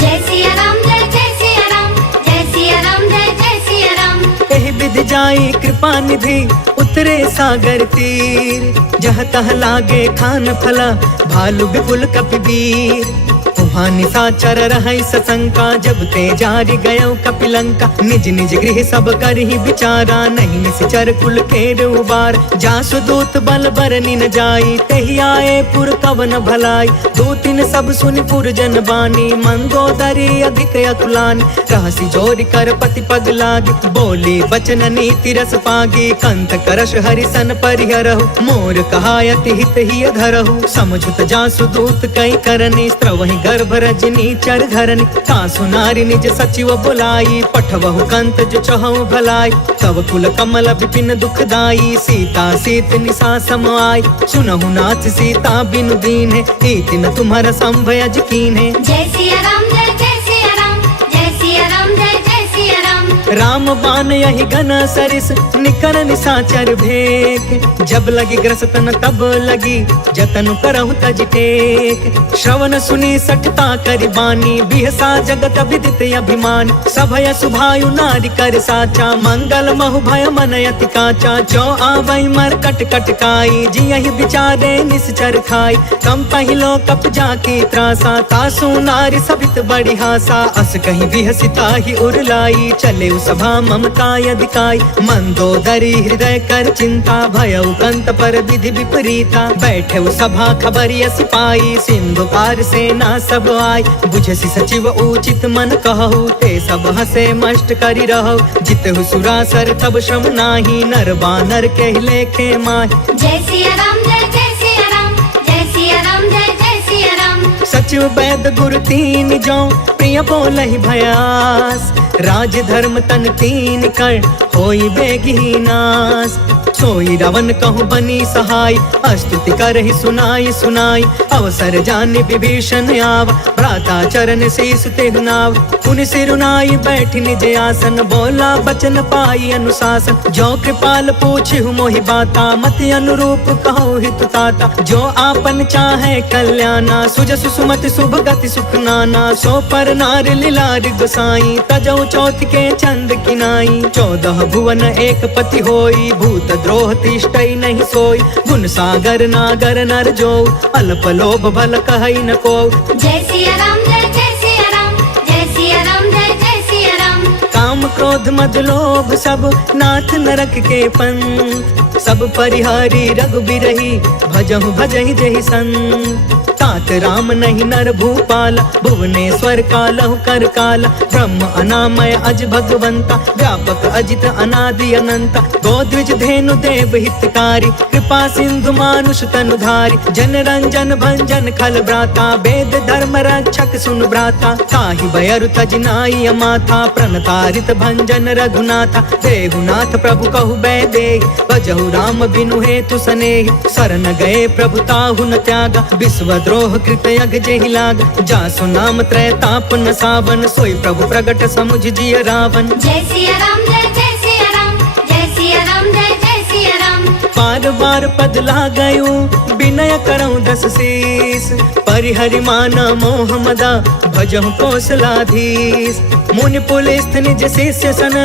जय सिया राम जय सिया राम जय सिया राम जय सिया राम एहि विधि जाई कृपा निधि उतरे सागर तीर जह तह लागे खान फला भालु विपुल कपिवीर वहाँ निशाचर रहै सशंका जब ते जारि गयो कपिलंका निज निज गृह सब करहि विचारा नहीं निश्चर कुल केर उबार जासु दूत बल बरनि न जाई तेहि आए पुर कवन भलाई दूतिन सब सुनि पुर जन बानी मंदोदरी अधिक अतुलानी रहसी जोरि कर पति पग लागी बोली वचन नीति रस पागी कंत करश हरिसन परिहरहु मोर कहायति हित ही धरहु समझुत जासु दूत कई करनी स्त्रवहि गर्भ रजनी चर धरनी तासु नारी निज सचिव बुलाई पठवहु कंत जो चहु भलाई तव कुल कमल विपिन दुखदाई सीता सीत निशा सम आई सुनहु नाथ सीता बिनु दीन्हे हीति न तुम्हारा संभयज कीन्हे जय सिया राम जय सिया राम जय सिया राम जय सिया राम राम बान यही घन सरिस निकर निशाचर भेक जब लगी ग्रस्तन तब लगी जतन करहु तज टेक श्रवण सुनी सठता करि बानी बिहसा जगत विदित अभिमान सभय सुभायु नारी कर साचा मंगल महु भय मन अति काचा जो आवै मर कट कट काई जियहि विचारे निश्चर खाई कम पहिलो कप जाकी त्रासा तासु नारी सबित बड़ी हासा अस कहीं बिहसिता ही उरलाई चले देखेउ सभा ममता यदिकाई, मंदोदरी हृदय कर चिंता, भयउ कंत पर विधि विपरीता। बैठेउ सभा खबरिया सिपाही, सिंधु पार सेना सब आई। बुझसी सचिव उचित मन कहु, ते सब हसे मष्ट करि रहु। जितहु सुरासर तब श्रम नाही, नर बानर के लेखे माही। जय सिया राम जय सिया राम, जय सिया राम जय सिया राम। सचिव वैद गुरु तीन जो, प्रिय बोलहि भयास। राज धर्म तन तीन कर, होई बेगी नास। सोई रावण कहूँ बनी सहाय, स्तुति करहि सुनाई सुनाई। अवसर जानि विभीषण आव, भ्राता चरण शीस तेहु नाव। पुनि सिरुनाई बैठि निज आसन, बोला बचन पाई अनुशासन। जो कृपाल पूछिहु मोहि बाता, मति अनुरूप कहु हित ताता। जो आपन चाहे कल्याणा, सुजसु सुमति शुभ गति सुख नाना। सो पर नार लीलार गोसाई, तजौ चौथ के चंद किनाई। 14 भुवन एक पति होई, भूत द्रोह तिष्ठई नहीं सोई। गुण सागर नागर नर जो, अल्प लोभ भल कहई न को। जय सिया राम जय सिया राम, जय सिया राम जय सिया राम। काम क्रोध मद लोभ सब, नाथ नरक के पंथ। सब परिहारी रघुबीरहि, भजहु भजहि जहि संत। तात राम नहीं नर भूपाल, भुवनेश्वर कालहु कर काला। ब्रह्म अनामय अज भगवंता, व्यापक अजित अनादि अनंता। गोद्विज धेनु देव हितकारी, कृपा सिंधु मानुष तनुधारी। जन रंजन भंजन खल भ्राता, वेद धर्म रक्षक सुन भ्राता। ताहि भयरु तज नाई माथा, प्रणतारित भंजन रघुनाथा। देहुनाथ प्रभु कहु बैदेहि, भजहु राम बिनु हेतु सनेहि। शरण गए प्रभु ताहु न त्यागा, विश्व द्रोह कृत यज्ञ जेहि लाग। जासु नाम त्रय ताप न सावन, सोई प्रभु प्रगट समुझ जिय रावण। जय सिया राम जय सिया राम, जय सिया राम जय सिया राम। बार बार पद लागयु, विनय करऊँ दस शीस। परिहरि माना मोह मदा, भजहु कौशलाधीश। मुनि पुलिस निज शिष्य सन,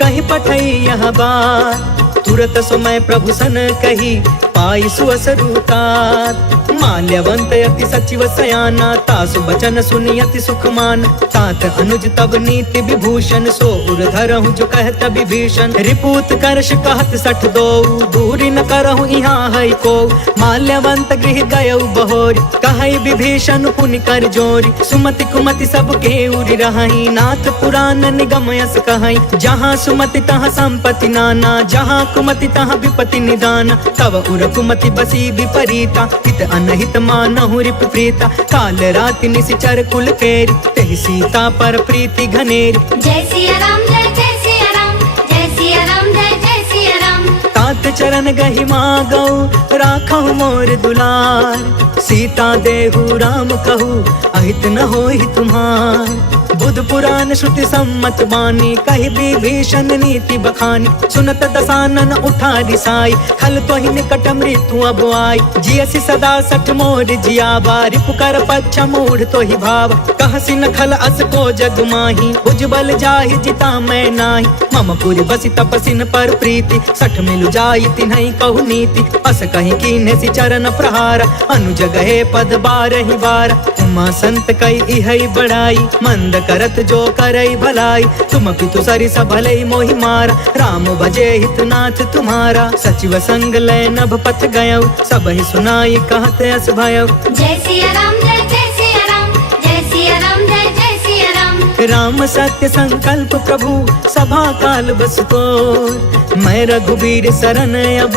कहि पठई यह बात। तुरत समय प्रभु सन कही, पाई सुअसरुतात। माल्यवंत यति सचिव सयाना, तासु बचन सुनि यति सुख मान। तात अनुज तब नीति विभूषण, सो उर धरहु जो कहत विभीषण। रिपूत करश कहत 62, दूरी न करहु यहाँ है को। माल्यवंत गृह गयउ बहोरी, कहई विभीषण पुनि कर जोरी। सुमति कुमति सब के उरि रहई, नाथ पुराण निगम यस कहई। जहाँ सुमति तहाँ संपत्ति नाना, जहाँ कुमति तहाँ विपत्ति निदान। तब उर कुमति बसी विपरीता, हित अनहित मानहु रिप प्रीता। काल राति निशिचर कुल केरी, तेहि सीता पर प्रीति घनेरी। जय सिया राम जय सिया राम, जय सिया राम जय सिया राम। तात चरण गहि मागौ, राखहु मोर दुलार। सीता देहु राम कहू, अहित न होहि तुम्हार। बुध पुराण श्रुति सम्मत बानी, कहि विभीषण नीति बखानी। सुनत दसानन उठा रिसाई, खल तोहि निकट मृत्यु अब आई। जियसि सदा सठ मोर जियावा, रिपुकर पक्ष मूढ़ तोहि भाव। कहसि न खल अस को जग माही, उज्जवल जाहि जिता मैं नाही। मम पुरि बसि तपसिन पर प्रीति, सठ मिलु जाई तिन्हई कहु नीति। अस कहि कीन्हे चरण प्रहार, अनुज गए पद बारहि बार। उमा संत कई इहई बड़ाई, मंद करत जो करई भलाई। तुम पितु सरिस भलई मोहि मारा, राम भजे हितनाथ तुम्हारा। सचिव संग लय नभ पथ गयउ, सब ही सुनाई कहत अस भयउ। जय सिया राम जय सिया राम, जय सिया राम जय सिया राम। राम सत्य संकल्प प्रभु, सभा काल बस तोर। मैं रघुबीर शरण अब,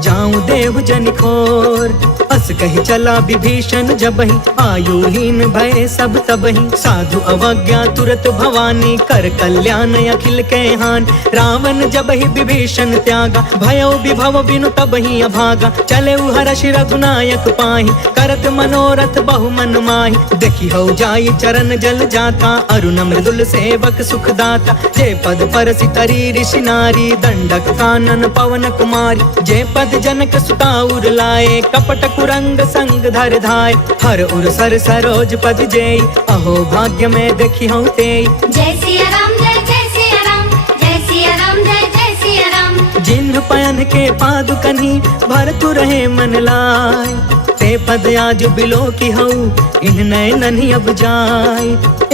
जाऊं देहु जनि खोर। अस कहि चला विभीषण जबहि, आयुहीन भय सब तबहि। साधु अवज्ञा तुरत भवानी, कर कल्याण अखिल के हान। रावण जबहि विभीषण त्यागा, भयउ विभव बिनु तबहि अभागा। चले हर्ष रघुनायक पाहि, करत मनोरथ बहु मन माहि। देखि हौ जाई चरण जल जाता, अरुण मृदुल सेवक सुखदाता। जे पद परसि तरी ऋषि नारी, दंडक कानन पवन कुमारी। जे पद जनक सुता उर लाए, कपट कुरंग संग धर धाय। हर उर सर सरोज पद जेई, अहो भाग्य में देखी हूँ तेई। जय सिया राम जय सिया राम, जय सिया राम जय सिया राम। जिन्ह पयन के पादुकनी, भरतु रहे मन लाय। ते ते पद आज बिलो की हऊ इन नयन अब जाय।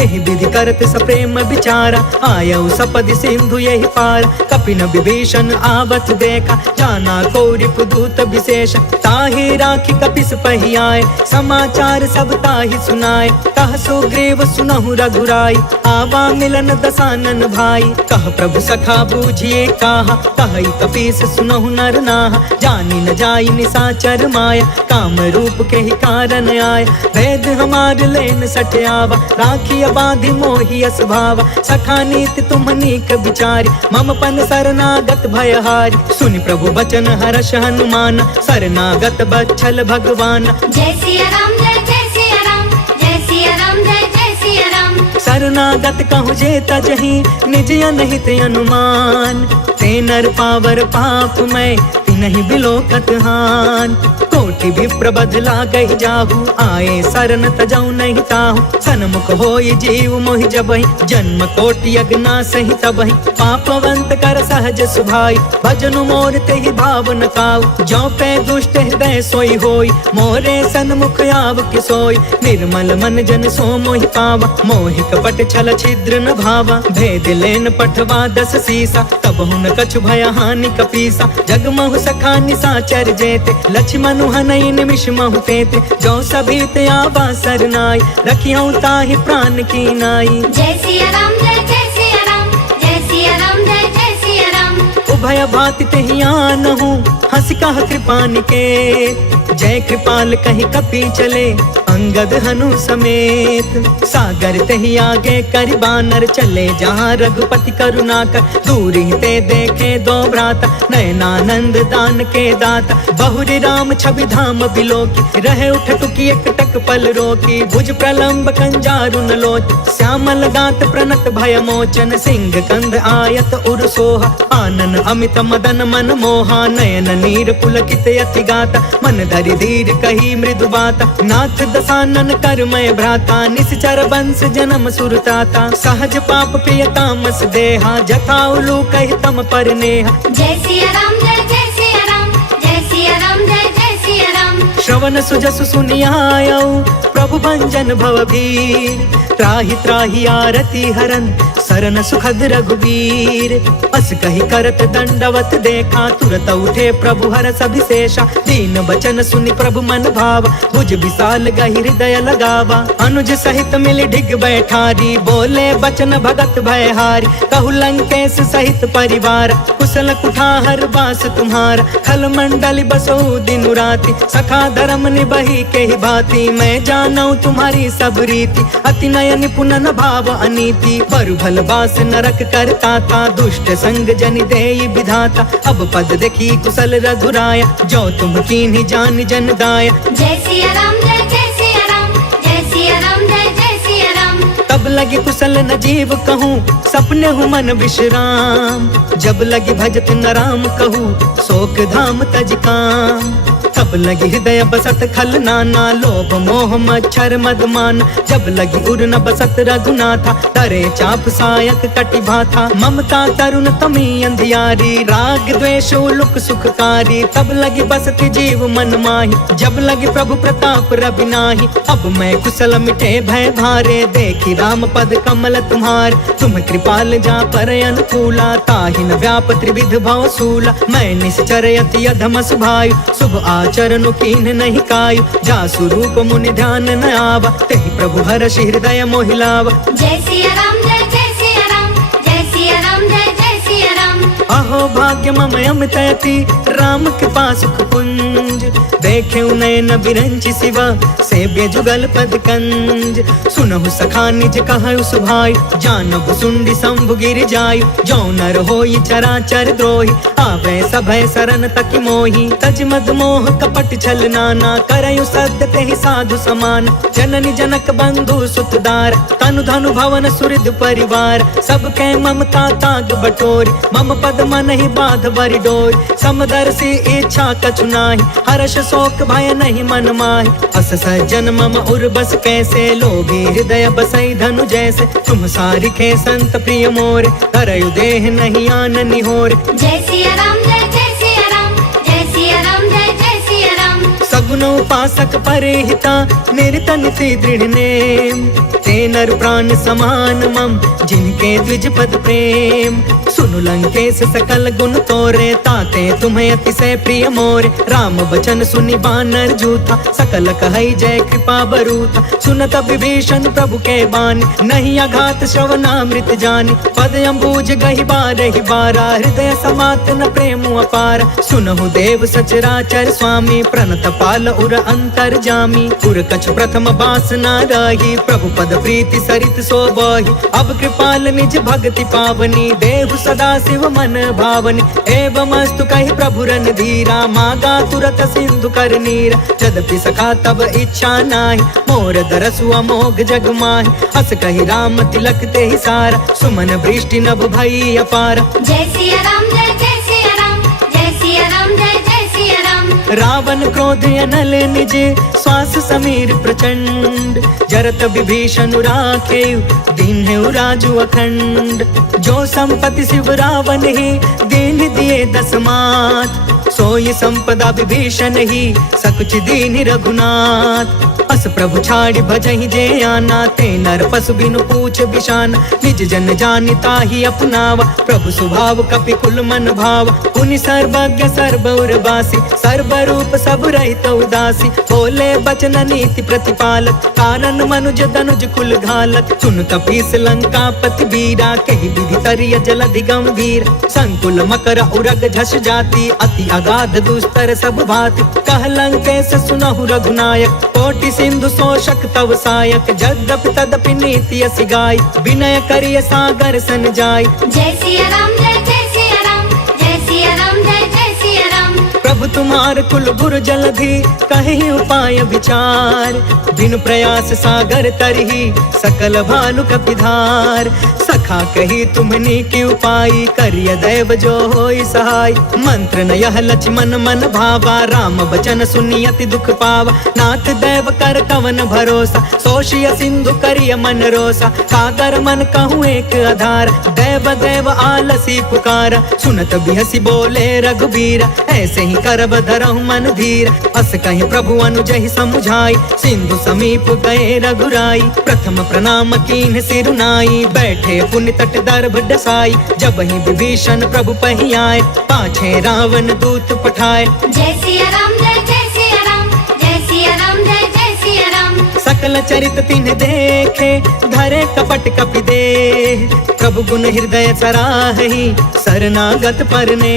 एहि विधि करत सप्रेम विचारा आयऊ सपद सिंधु यही पार। कपिन विभीषण आवत देखा जाना कौरिप दूत विशेष। ताहि राखी कपिस पही आए समाचार सब ताहि सुनाए। कह सुग्रीव सुनहु रघुराई आवा मिलन दसानन भाई। कह प्रभु सखा बूझिए काहा कहि कपीस सुनहु नर नाहा। जानी न जाई निसाचर माया काम रूप के ही कारण आय। वेद हमार लेन सठयावा राखी बाधि मोहि अस भावा। सखा नीति तुम नीक विचारी मम पन शरणागत भयहारी। सुनि प्रभु बचन हर्ष हनुमान शरणागत बच्छल भगवान। जय सिया राम जय जय सिया राम जय सिया राम जय जय सिया राम। शरणागत कहु जे तजहि निज अनहित अनुमान। ते नर पावर पाप मैं तिनहि बिलोकत हान। कोटि विप्र बदला गहि जाहु आए शरण तजौ नहीं ताहु। सन्मुख होई जीव मोहि जबहि जन्म कोटि अगना सहि तबहि। पापवंत कर सहज सुभाई भजनु मोर तेहि भाव न काऊ। जो पे दुष्ट हृदय सोई होई मोरे सन्मुख आव कि सोई। निर्मल मन जन सो मोहि पावा मोहि कपट छल छिद्र न भावा। भेद लेन पठवा दस सीसा तब हुन कछु भय हानि कपीसा। जगमहु सखा निसाचर जेते लक्ष्मण हनई निमिष महु तेते। जो सभीत आवा सरनाई रखियौ ताहि प्राण की नाई। जय सिया राम जय जय सिया राम जय सिया राम जय जय सिया राम। उभय भाति तेहि आनहु हंस कह कृपा निकेत। जय कृपाल कहि कपि चले अंगद हनु समेत। सागर तेहि आगे करि बानर चले जहाँ रघुपति करुणा कर। दूर ही ते देखे दो भ्राता नयनानंद दान के दाता। बहुरी राम छवि धाम बिलोकी रहे उठ टुकी एक टक पल रोकी। भुज प्रलंब कंजारु न लोच श्यामल गात प्रणत भय मोचन। सिंह कंध आयत उर सोहा आनन अमित मदन मन मोहा। नयन नीर पुलकित यति गाता मन धरि धीर कही मृदु बाता। नाथ दसानन करमय भ्राता निश्चर वंश जन्म सुरताता। सहज पाप पिय तामस देहा जथा उलू कहि तम पर नेहा। जय सिया राम जय जय सिया राम जय सिया राम जय जय सिया राम। श्रवण सुजसु सुनियायऊ प्रभु भंजन भवभीर। त्राहि त्राहि आरती हरन सरन सुखद रघुवीर। अस कहि करत दंडवत देखा तुरत उठे प्रभु हरष अभिषेषा। दीन बचन सुनि प्रभु मन भावा भुज विशाल गहि हृदय लगावा। अनुज सहित मिलि ढिग बैठारी बोले बचन भगत भयहारी। कहु लंकेश सहित परिवार कुशल कुठार बास तुम्हारा। खल मंडल बसो दिन राति सखा धर्म निबहि के ही भांति। मैं जानऊ तुम्हारी सब रीति अति नय निपुण न भाव अनीति। बरु भल बास नरक करता था दुष्ट संग जनि देई विधाता। अब पद देखी कुशल रघुराया जो तुम कीन्ही जान जन दाया। जय सिया राम जय जय सिया राम जय सिया राम जय जय सिया राम। तब लगे कुशल न जीव कहूँ सपने हूँ मन विश्राम। जब लगी भजत न राम कहूँ शोक धाम तज काम। तब लगी हृदय बसत खल नाना लोभ मोह मच्छर मदमान। जब लगी उर न बसत रघुनाथा तरे चाप सायक कटि भाथा। ममता तरुण तमी अंधियारी राग द्वेष उलुक सुखकारी। तब लगी बसती जीव मन माही जब लगी प्रभु प्रताप रवि नाही। अब मैं कुशल मिटे भय भारे देखी राम पद कमल तुम्हार। तुम कृपाल जा पर अनुकूला ताहि न व्याप त्रिविध भव सूला। मैं निश्चर यति अधम सुभायु शुभ आचरण कीन नहीं कायु। जा स्वरूप मुनि ध्यान न आवा तेहि प्रभु हर्ष हृदय मोहिलावा। जय सिया राम जय जय सिया राम जय सिया राम जय जय सिया राम। अहो भाग्य मम अमितयति राम कृपा सुख पुंज। देखे नयन बिरंचि शिवा सेव्य जुगल पद कंज। सुनहु सखा निज कहु सुभाई जानहु सुंडी शंभु गिर जायु। जो नर होई चराचर द्रोही आवे सभय शरण तकि मोही। तज मद मोह कपट छल नाना करयु सद्य तेहि साधु समान। जननी जनक बंधु सुतदार तनु धनु भवन सुहृद परिवार। सबके ममता ताग बटोरी मम पद मन ही बाध बरि डोरी। समदर्शी इच्छा कछु नाही हर्ष शोक भय नहीं मन माहि। अस सज्जन मम उर बस कैसे लोभी हृदय बसई धनु जैसे। तुम सारिखे संत प्रिय मोरे करयु देह नहीं आन निहोरे। जय सिया राम जय जय सिया राम जय सिया राम जय जय सिया राम। सगुन सुनो उपासक परिहिता निर्तन सी दृढ़ नेम ते नर प्राण समान मम जिनके द्विज पद प्रेम सुनु लंकेश सकल गुण तोरे ताते तुम्हें अतिशय प्रिय मोरे राम बचन सुनि बानर जूथा सकल कहई जय कृपा बरूथा सुनत विभीषण प्रभु के बानी नहीं अघात श्रवणामृत जानी पद अम्बुज गहि बारहि बारा हृदय समात न प्रेम अपार सुनहु देव सचराचर स्वामी प्रणत पाल उर अंतर जामी उर कछ प्रथम बासना रही प्रभु पद प्रीति सरित सोबहि अब कृपाल निज भक्ति पावनी देहु सदा शिव मन भावनी एवं अस्तु कहि प्रभु रन धीरा मागा तुरत सिंधु कर नीरा यद्यपि सखा तब इच्छा नाही मोर दरसु अमोघ जग माहि हस कहि राम तिलक ते ही सारा सुमन वृष्टि नभ भई अपार जय सिया राम जय जय सिया राम जय सिया राम जय जय सिया राम रावण क्रोध अनल निज श्वास समीर प्रचंड जरत विभीषण राखे दीन्हु राजु अखंड जो संपत्ति शिव रावण ही दीन दिए दसमात सोई संपदा विभीषण ही सकुच दीन रघुनाथ अस प्रभु छाड़ी भजहि जे आना ते नर पशु बिनु पूछ बिशान निज जन जानिता ही अपनावा प्रभु स्वभाव कपि कुल मन भाव पुनि सर्वज्ञ सर्वउर बासी सर्वरूप सब रहित उदासी बोले बचन नीति प्रतिपालक कारण मनुज तनुज कुल घालक सुन कपीस लंका पति बीरा कही विधि तरिय जलधि गंभीर संकुल मकर उरग झस जाति अति अगाध दुस्तर सब भाति कह लंकेश सुनहु रघुनायक कोटि सिंधु शोषक तव सायक जद्यपि तदपि नीति असि गाय विनय करिय सागर सन जाय जय सिया राम जय जय सिया राम जय सिया राम जय जय सिया राम प्रभु तुम्हार कुल गुरु जलधि कहि उपाय विचार बिनु प्रयास सागर तरही सकल भानु कपिधार सखा कही तुमनी की उपाय करिय दैव जो होई सहाय मंत्र न यह लक्ष्मण मन भावा राम बचन सुनि अति दुख पावा नाथ दैव कर कवन भरोसा सोशिय सिंधु करिय मन रोसा सागर मन कहूँ एक आधार दैव दैव आलसी पुकारा सुनत बिहसी बोले रघुबीरा ऐसे ही करब धरहु मन धीर अस कहीं प्रभु अनुजहि समुझाई सिंधु समीप गए रघुराई प्रथम प्रणाम कीन्ह सिरुनाई बैठे पुण्य तट दर्भ डसाई जब ही विभीषण प्रभु पही आए पाछे रावण दूत पठाए जय सिया राम जय जय सिया राम जय सिया राम जय जय सिया राम सकल चरित तिन्ह देखे धरे कपट कपि देह प्रभु गुण हृदय सराहि शरणागत परने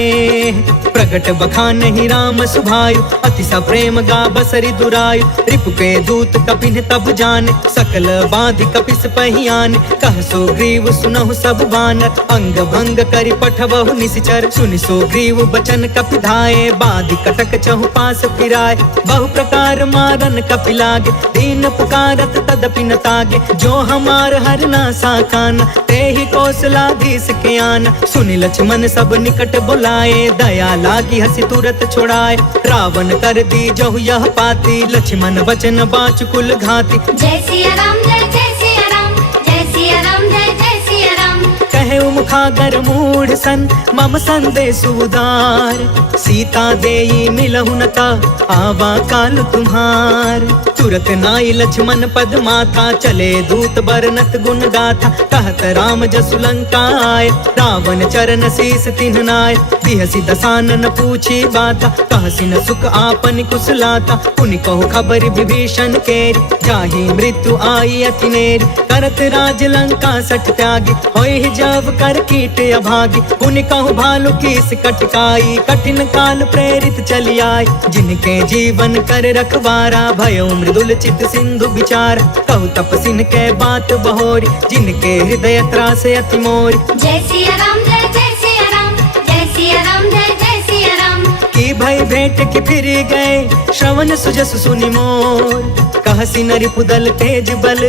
प्रगट बखानहि राम सुभायु अति सप्रेम गा बसरि दुरायु रिपु के दूत कपिन तब जाने सकल बाधि कपिस पहियाने कह सुग्रीव सुनहु सब बानर अंग भंग करि पठबहु निशिचर सुनि सुग्रीव बचन कपि धाये बाधि कटक चहु पास फिराए बहु प्रकार मारन कपि लागे दीन पुकारत तदपि न तागे जो हमार हर ना साकान ते ही कौशलाधीश के आन सुनि लक्ष्मण सब निकट बुलाए दया लागी हसी तुरत छोड़ाए रावण कर दी जहु यह पाती लक्ष्मण बचन बाच कुल घाती जय सिया राम जय जय सिया राम जय सिया राम जय जय सिया राम कहे मुखागर मूढ़ सन मम संदेश उदार सीता देई मिलहु न ता आवा काल तुम्हार तुरत नाई लक्ष्मण पद माथा चले दूत बरनत गुण गाथा कहत राम जसु लंका आए रावण चरण शीस तिन्ह नाय बिहसी दसानन पूछी बाता कहसी न सुख आपन कुशलाता पुनि कहु खबर विभीषण केरी जाहि मृत्यु आई अति नेरी करत राज लंका सठ त्यागी होई जब कर कीट अभागी पुनि कहु भालु कीस कटकाई कठिन काल प्रेरित चली आई जिनके जीवन कर रखवारा भयो मृदुल चित सिंधु विचार कहु तपसिन के बात बहोरी जिनके हृदय त्रास अति मोरी जय सिया राम जय जय सिया राम जय सिया राम जय जय सिया राम की भई भेंट की फिर गए श्रवण सुजस सुनि मोर कहसी नरि पुदल तेज बल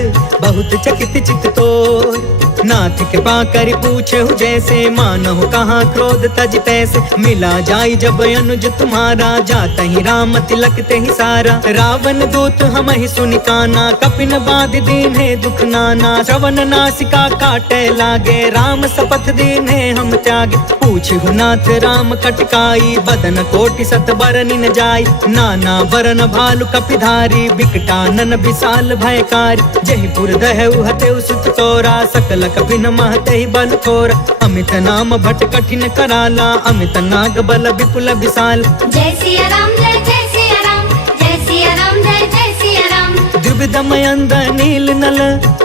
बहुत चकित चित तोर। नाथ कृपा करि पूछे जैसे मानहु कहाँ क्रोध तज तैसे। मिला जाई जब अनुज तुम्हारा जाता ही राम तिलक ते ही सारा। रावण दूत हम ही सुनि काना कपिन बाध दीन है दुख नाना। श्रवण नासिका काटे लागे राम शपथ दीन है हम त्यागे। पूछहु नाथ राम कटकाई बदन कोटि सत बरनि न जाई। नाना बरन भालु कपिधारी बिकटानन विशाल भयकारी। जयपुर दहु हतेउ सुत तोरा सकल कपिन महते ही बल थोरा। अमित नाम भट कठिन कराला अमित नाग बल विपुल विशाल। जय सिया राम जय सिया राम जय सिया राम जय सिया राम। द्विविधमयंद नील नल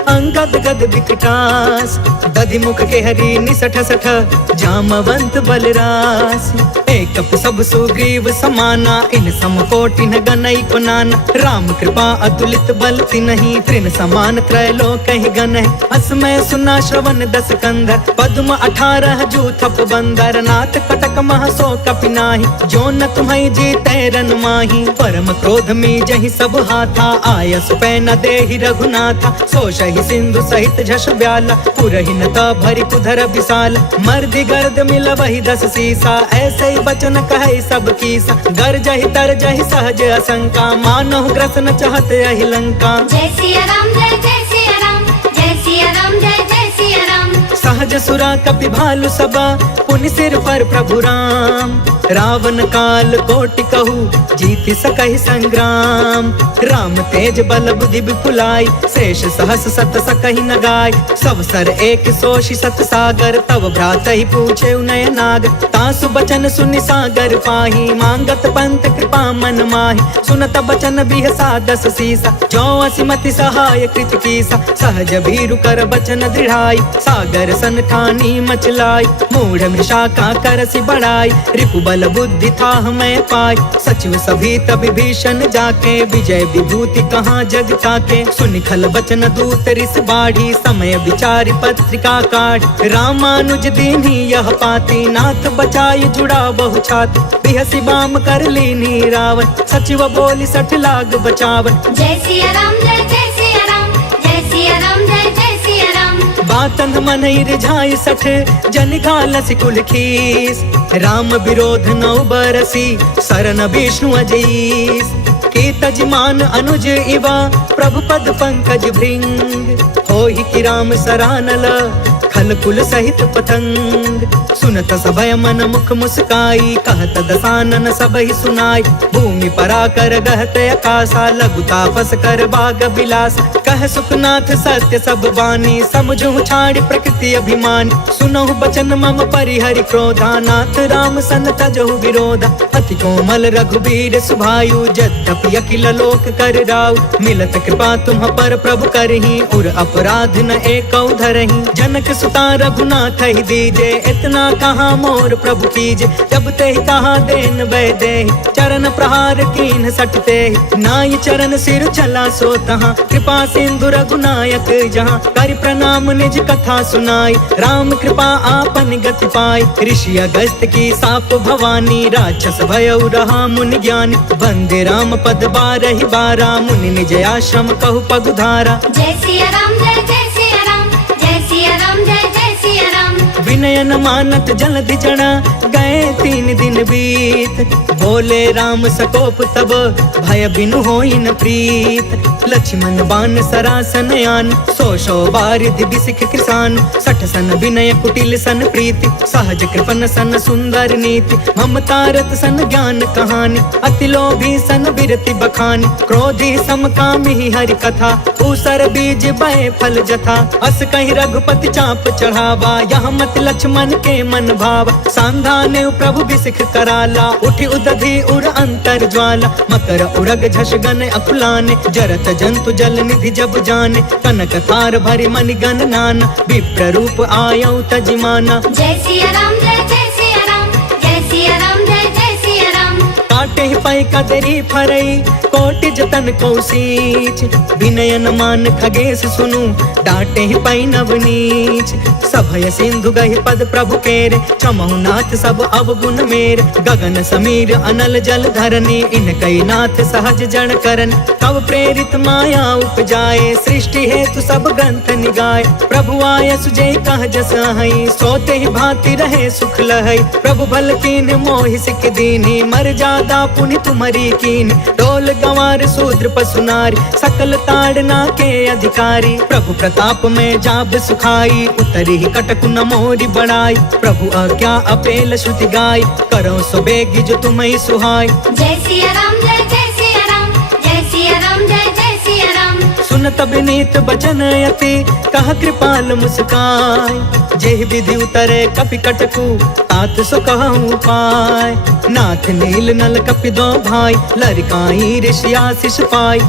अंगद गद विकटास। दधि मुख के हरि निसठ सठ जामवंत बलरास। एक सब सुग्रीव समाना इन सम कोटि न गनई को नाना। राम कृपा अतुलित बल तिन्हि तृण समान त्रैलोक ही गन है। असमय सुना श्रवण दस कंधर पद्म 18 जूथप बंदर। नाथ कटक मह सो कपि नाही जो न तुम्हें जीते रन माही। परम क्रोध में जहि सब हाथा आयस पै न देहि रघुनाथा। सो शहि सिंधु सहित झष ब्याला पुरहि न भरि कुधर विशाल। मर्दि गर्द मिल वही 10 सीसा ऐसे ही बचन कहे सब कीसा। गर जहि तर जहि सहज असंका मानहु ग्रसन चहत यही लंका। जय सिया राम जय सिया राम जय सिया राम जय सिया राम। सहज सुरा कपि भालु सबा पुनि सिर पर प्रभु राम। रावण काल कोटि कहू जीति सकहि संग्राम। राम तेज बल बुद्धि विपुलाई शेष सहस सत सकहि न गाय। सब सर एक सोषि सत सागर तब भ्रात ही पूछे नय नाग। तासु बचन सुनि सागर पाही मांगत पंत कृपा मन माही। सुनत बचन बिहसा 10 सीसा जो असिमति सहाय कृत कीसा। सहज भीरु कर बचन दृढ़ाई सागर सन ठानी मचलाई। मूढ़ मृषा का करसि बढ़ाई रिपु बल बुद्धि था हमें पाई। सचिव सभी तब भीषण जाके विजय विभूति कहाँ जग ताके। सुनि खल बचन दूत रिस बाढ़ी समय विचारि पत्रिका काढ़। रामानुज दीन्ही यह पाती नाथ बचाई जुड़ा बहु छाती। बिहसी बाम कर लीनी रावण सचिव बोली 60 लाग बचावन। जय सिया राम जय सिया राम जय सिया राम जय सिया राम। बातन मन रिझाई 60 जन घालस कुल खीस। राम विरोध 9 बरसी सरन विष्णु अजीस। के तजमान अनुज इवा प्रभु पद पंकज भृंग। होहि कि राम सरानल खल कुल सहित पतंग। सुनत सभय मन मुख मुस्काई कहत दसानन सबहि सुनाई। भूमि पराकर गहत आकाशा लघु तापस कर बाग बिलास। कह सुखनाथ सत्य सब बानी समझु छाड़ प्रकृति अभिमान। सुनहु बचन मम परिहरि क्रोधा नाथ राम सन तजहु विरोधा। अति कोमल रघुबीर सुभायु यद्यपि अखिल लोक कर राउ। मिलत कृपा तुम पर प्रभु करही उर अपराध न एकौ धरही। जनक सुता रघुनाथ ही दीजे इतना कहाँ मोर प्रभु कीजे। जब ते ही कहा देन वै दे चरण प्रहार कीन सटते। नाई चरण सिर चला सो तहाँ कृपा सिंधु रघुनायक जहाँ। कर प्रणाम निज कथा सुनाई राम कृपा आपन गति पाई। ऋषि अगस्त की साप भवानी राक्षस भयउ रहा मुनि ज्ञानी। वंदे राम पद 12 बारा मुनि निज आश्रम कहु पगुधारा। जय सिया राम जय सिया राम जय सिया राम जय सिया राम। विनय न मानत जलधि जड़ा गए 3 दिन बीत। बोले राम सकोप तब भय बिनु होई न प्रीत। लक्ष्मण बाण सरासन आन 100 बारिधि बिसिख कृसान। 60 सन विनय कुटिल सन प्रीति सहज कृपन सन सुंदर नीति। ममतारत सन ज्ञान कहानी अति लोभी सन विरति बखानी। क्रोधी समकामी हरि कथा ऊसर बीज बय फल जथा। अस कहि रघुपति चाप चढ़ावा यहाँ मत लक्ष्मण के मन भावा। सांधा ने प्रभु बिसिख कराला उठी उदधि उर अंतर ज्वाला। मकर उरग झष गन अकुलाने जरत जंतु जल निधि जब जाने। कनक तार भरि मनि गण नाना विप्र रूप आयौ तजिमाना। जय सिया राम जय सिया राम जय सिया राम जय सिया राम। काट काटे पाई कदरी फरई कोटि जतन कौशीच विनयन मान खगेश सुनु डाटे ही पाई नवनीच सभय सिंधु गहि पद प्रभु केरे चमहु नाथ सब अवगुण मेर गगन समीर अनल जल धरनी इन कई नाथ सहज जन करन तब प्रेरित माया उपजाए सृष्टि हेतु सब ग्रंथ निगाए प्रभु आय सुजय कह जस हई सोते ही भांति रहे सुख लहई प्रभु भल कीन मोहि सिख दीनी मर जादा पुनि तुमरी कीन डोल गंवार शूद्र पशु नारी सकल ताड़ना के अधिकारी प्रभु प्रताप में जाब सुखाई उतरी ही कटकु न मोरी बढ़ाई प्रभु आज्ञा अपेल श्रुति गाय करो सो बेगी जो तुम्हें सुहाई जय सिया राम जय जय सिया राम जय सिया राम जय जय सिया राम सुनत विनीत बचन यति कह कृपाल मुस्काय जेहि विधि उतरे कपि कटकु तात सो कहूँ पाय नाथ नील नल कपि दो भाई लरिकाई ऋषि आशीष पाई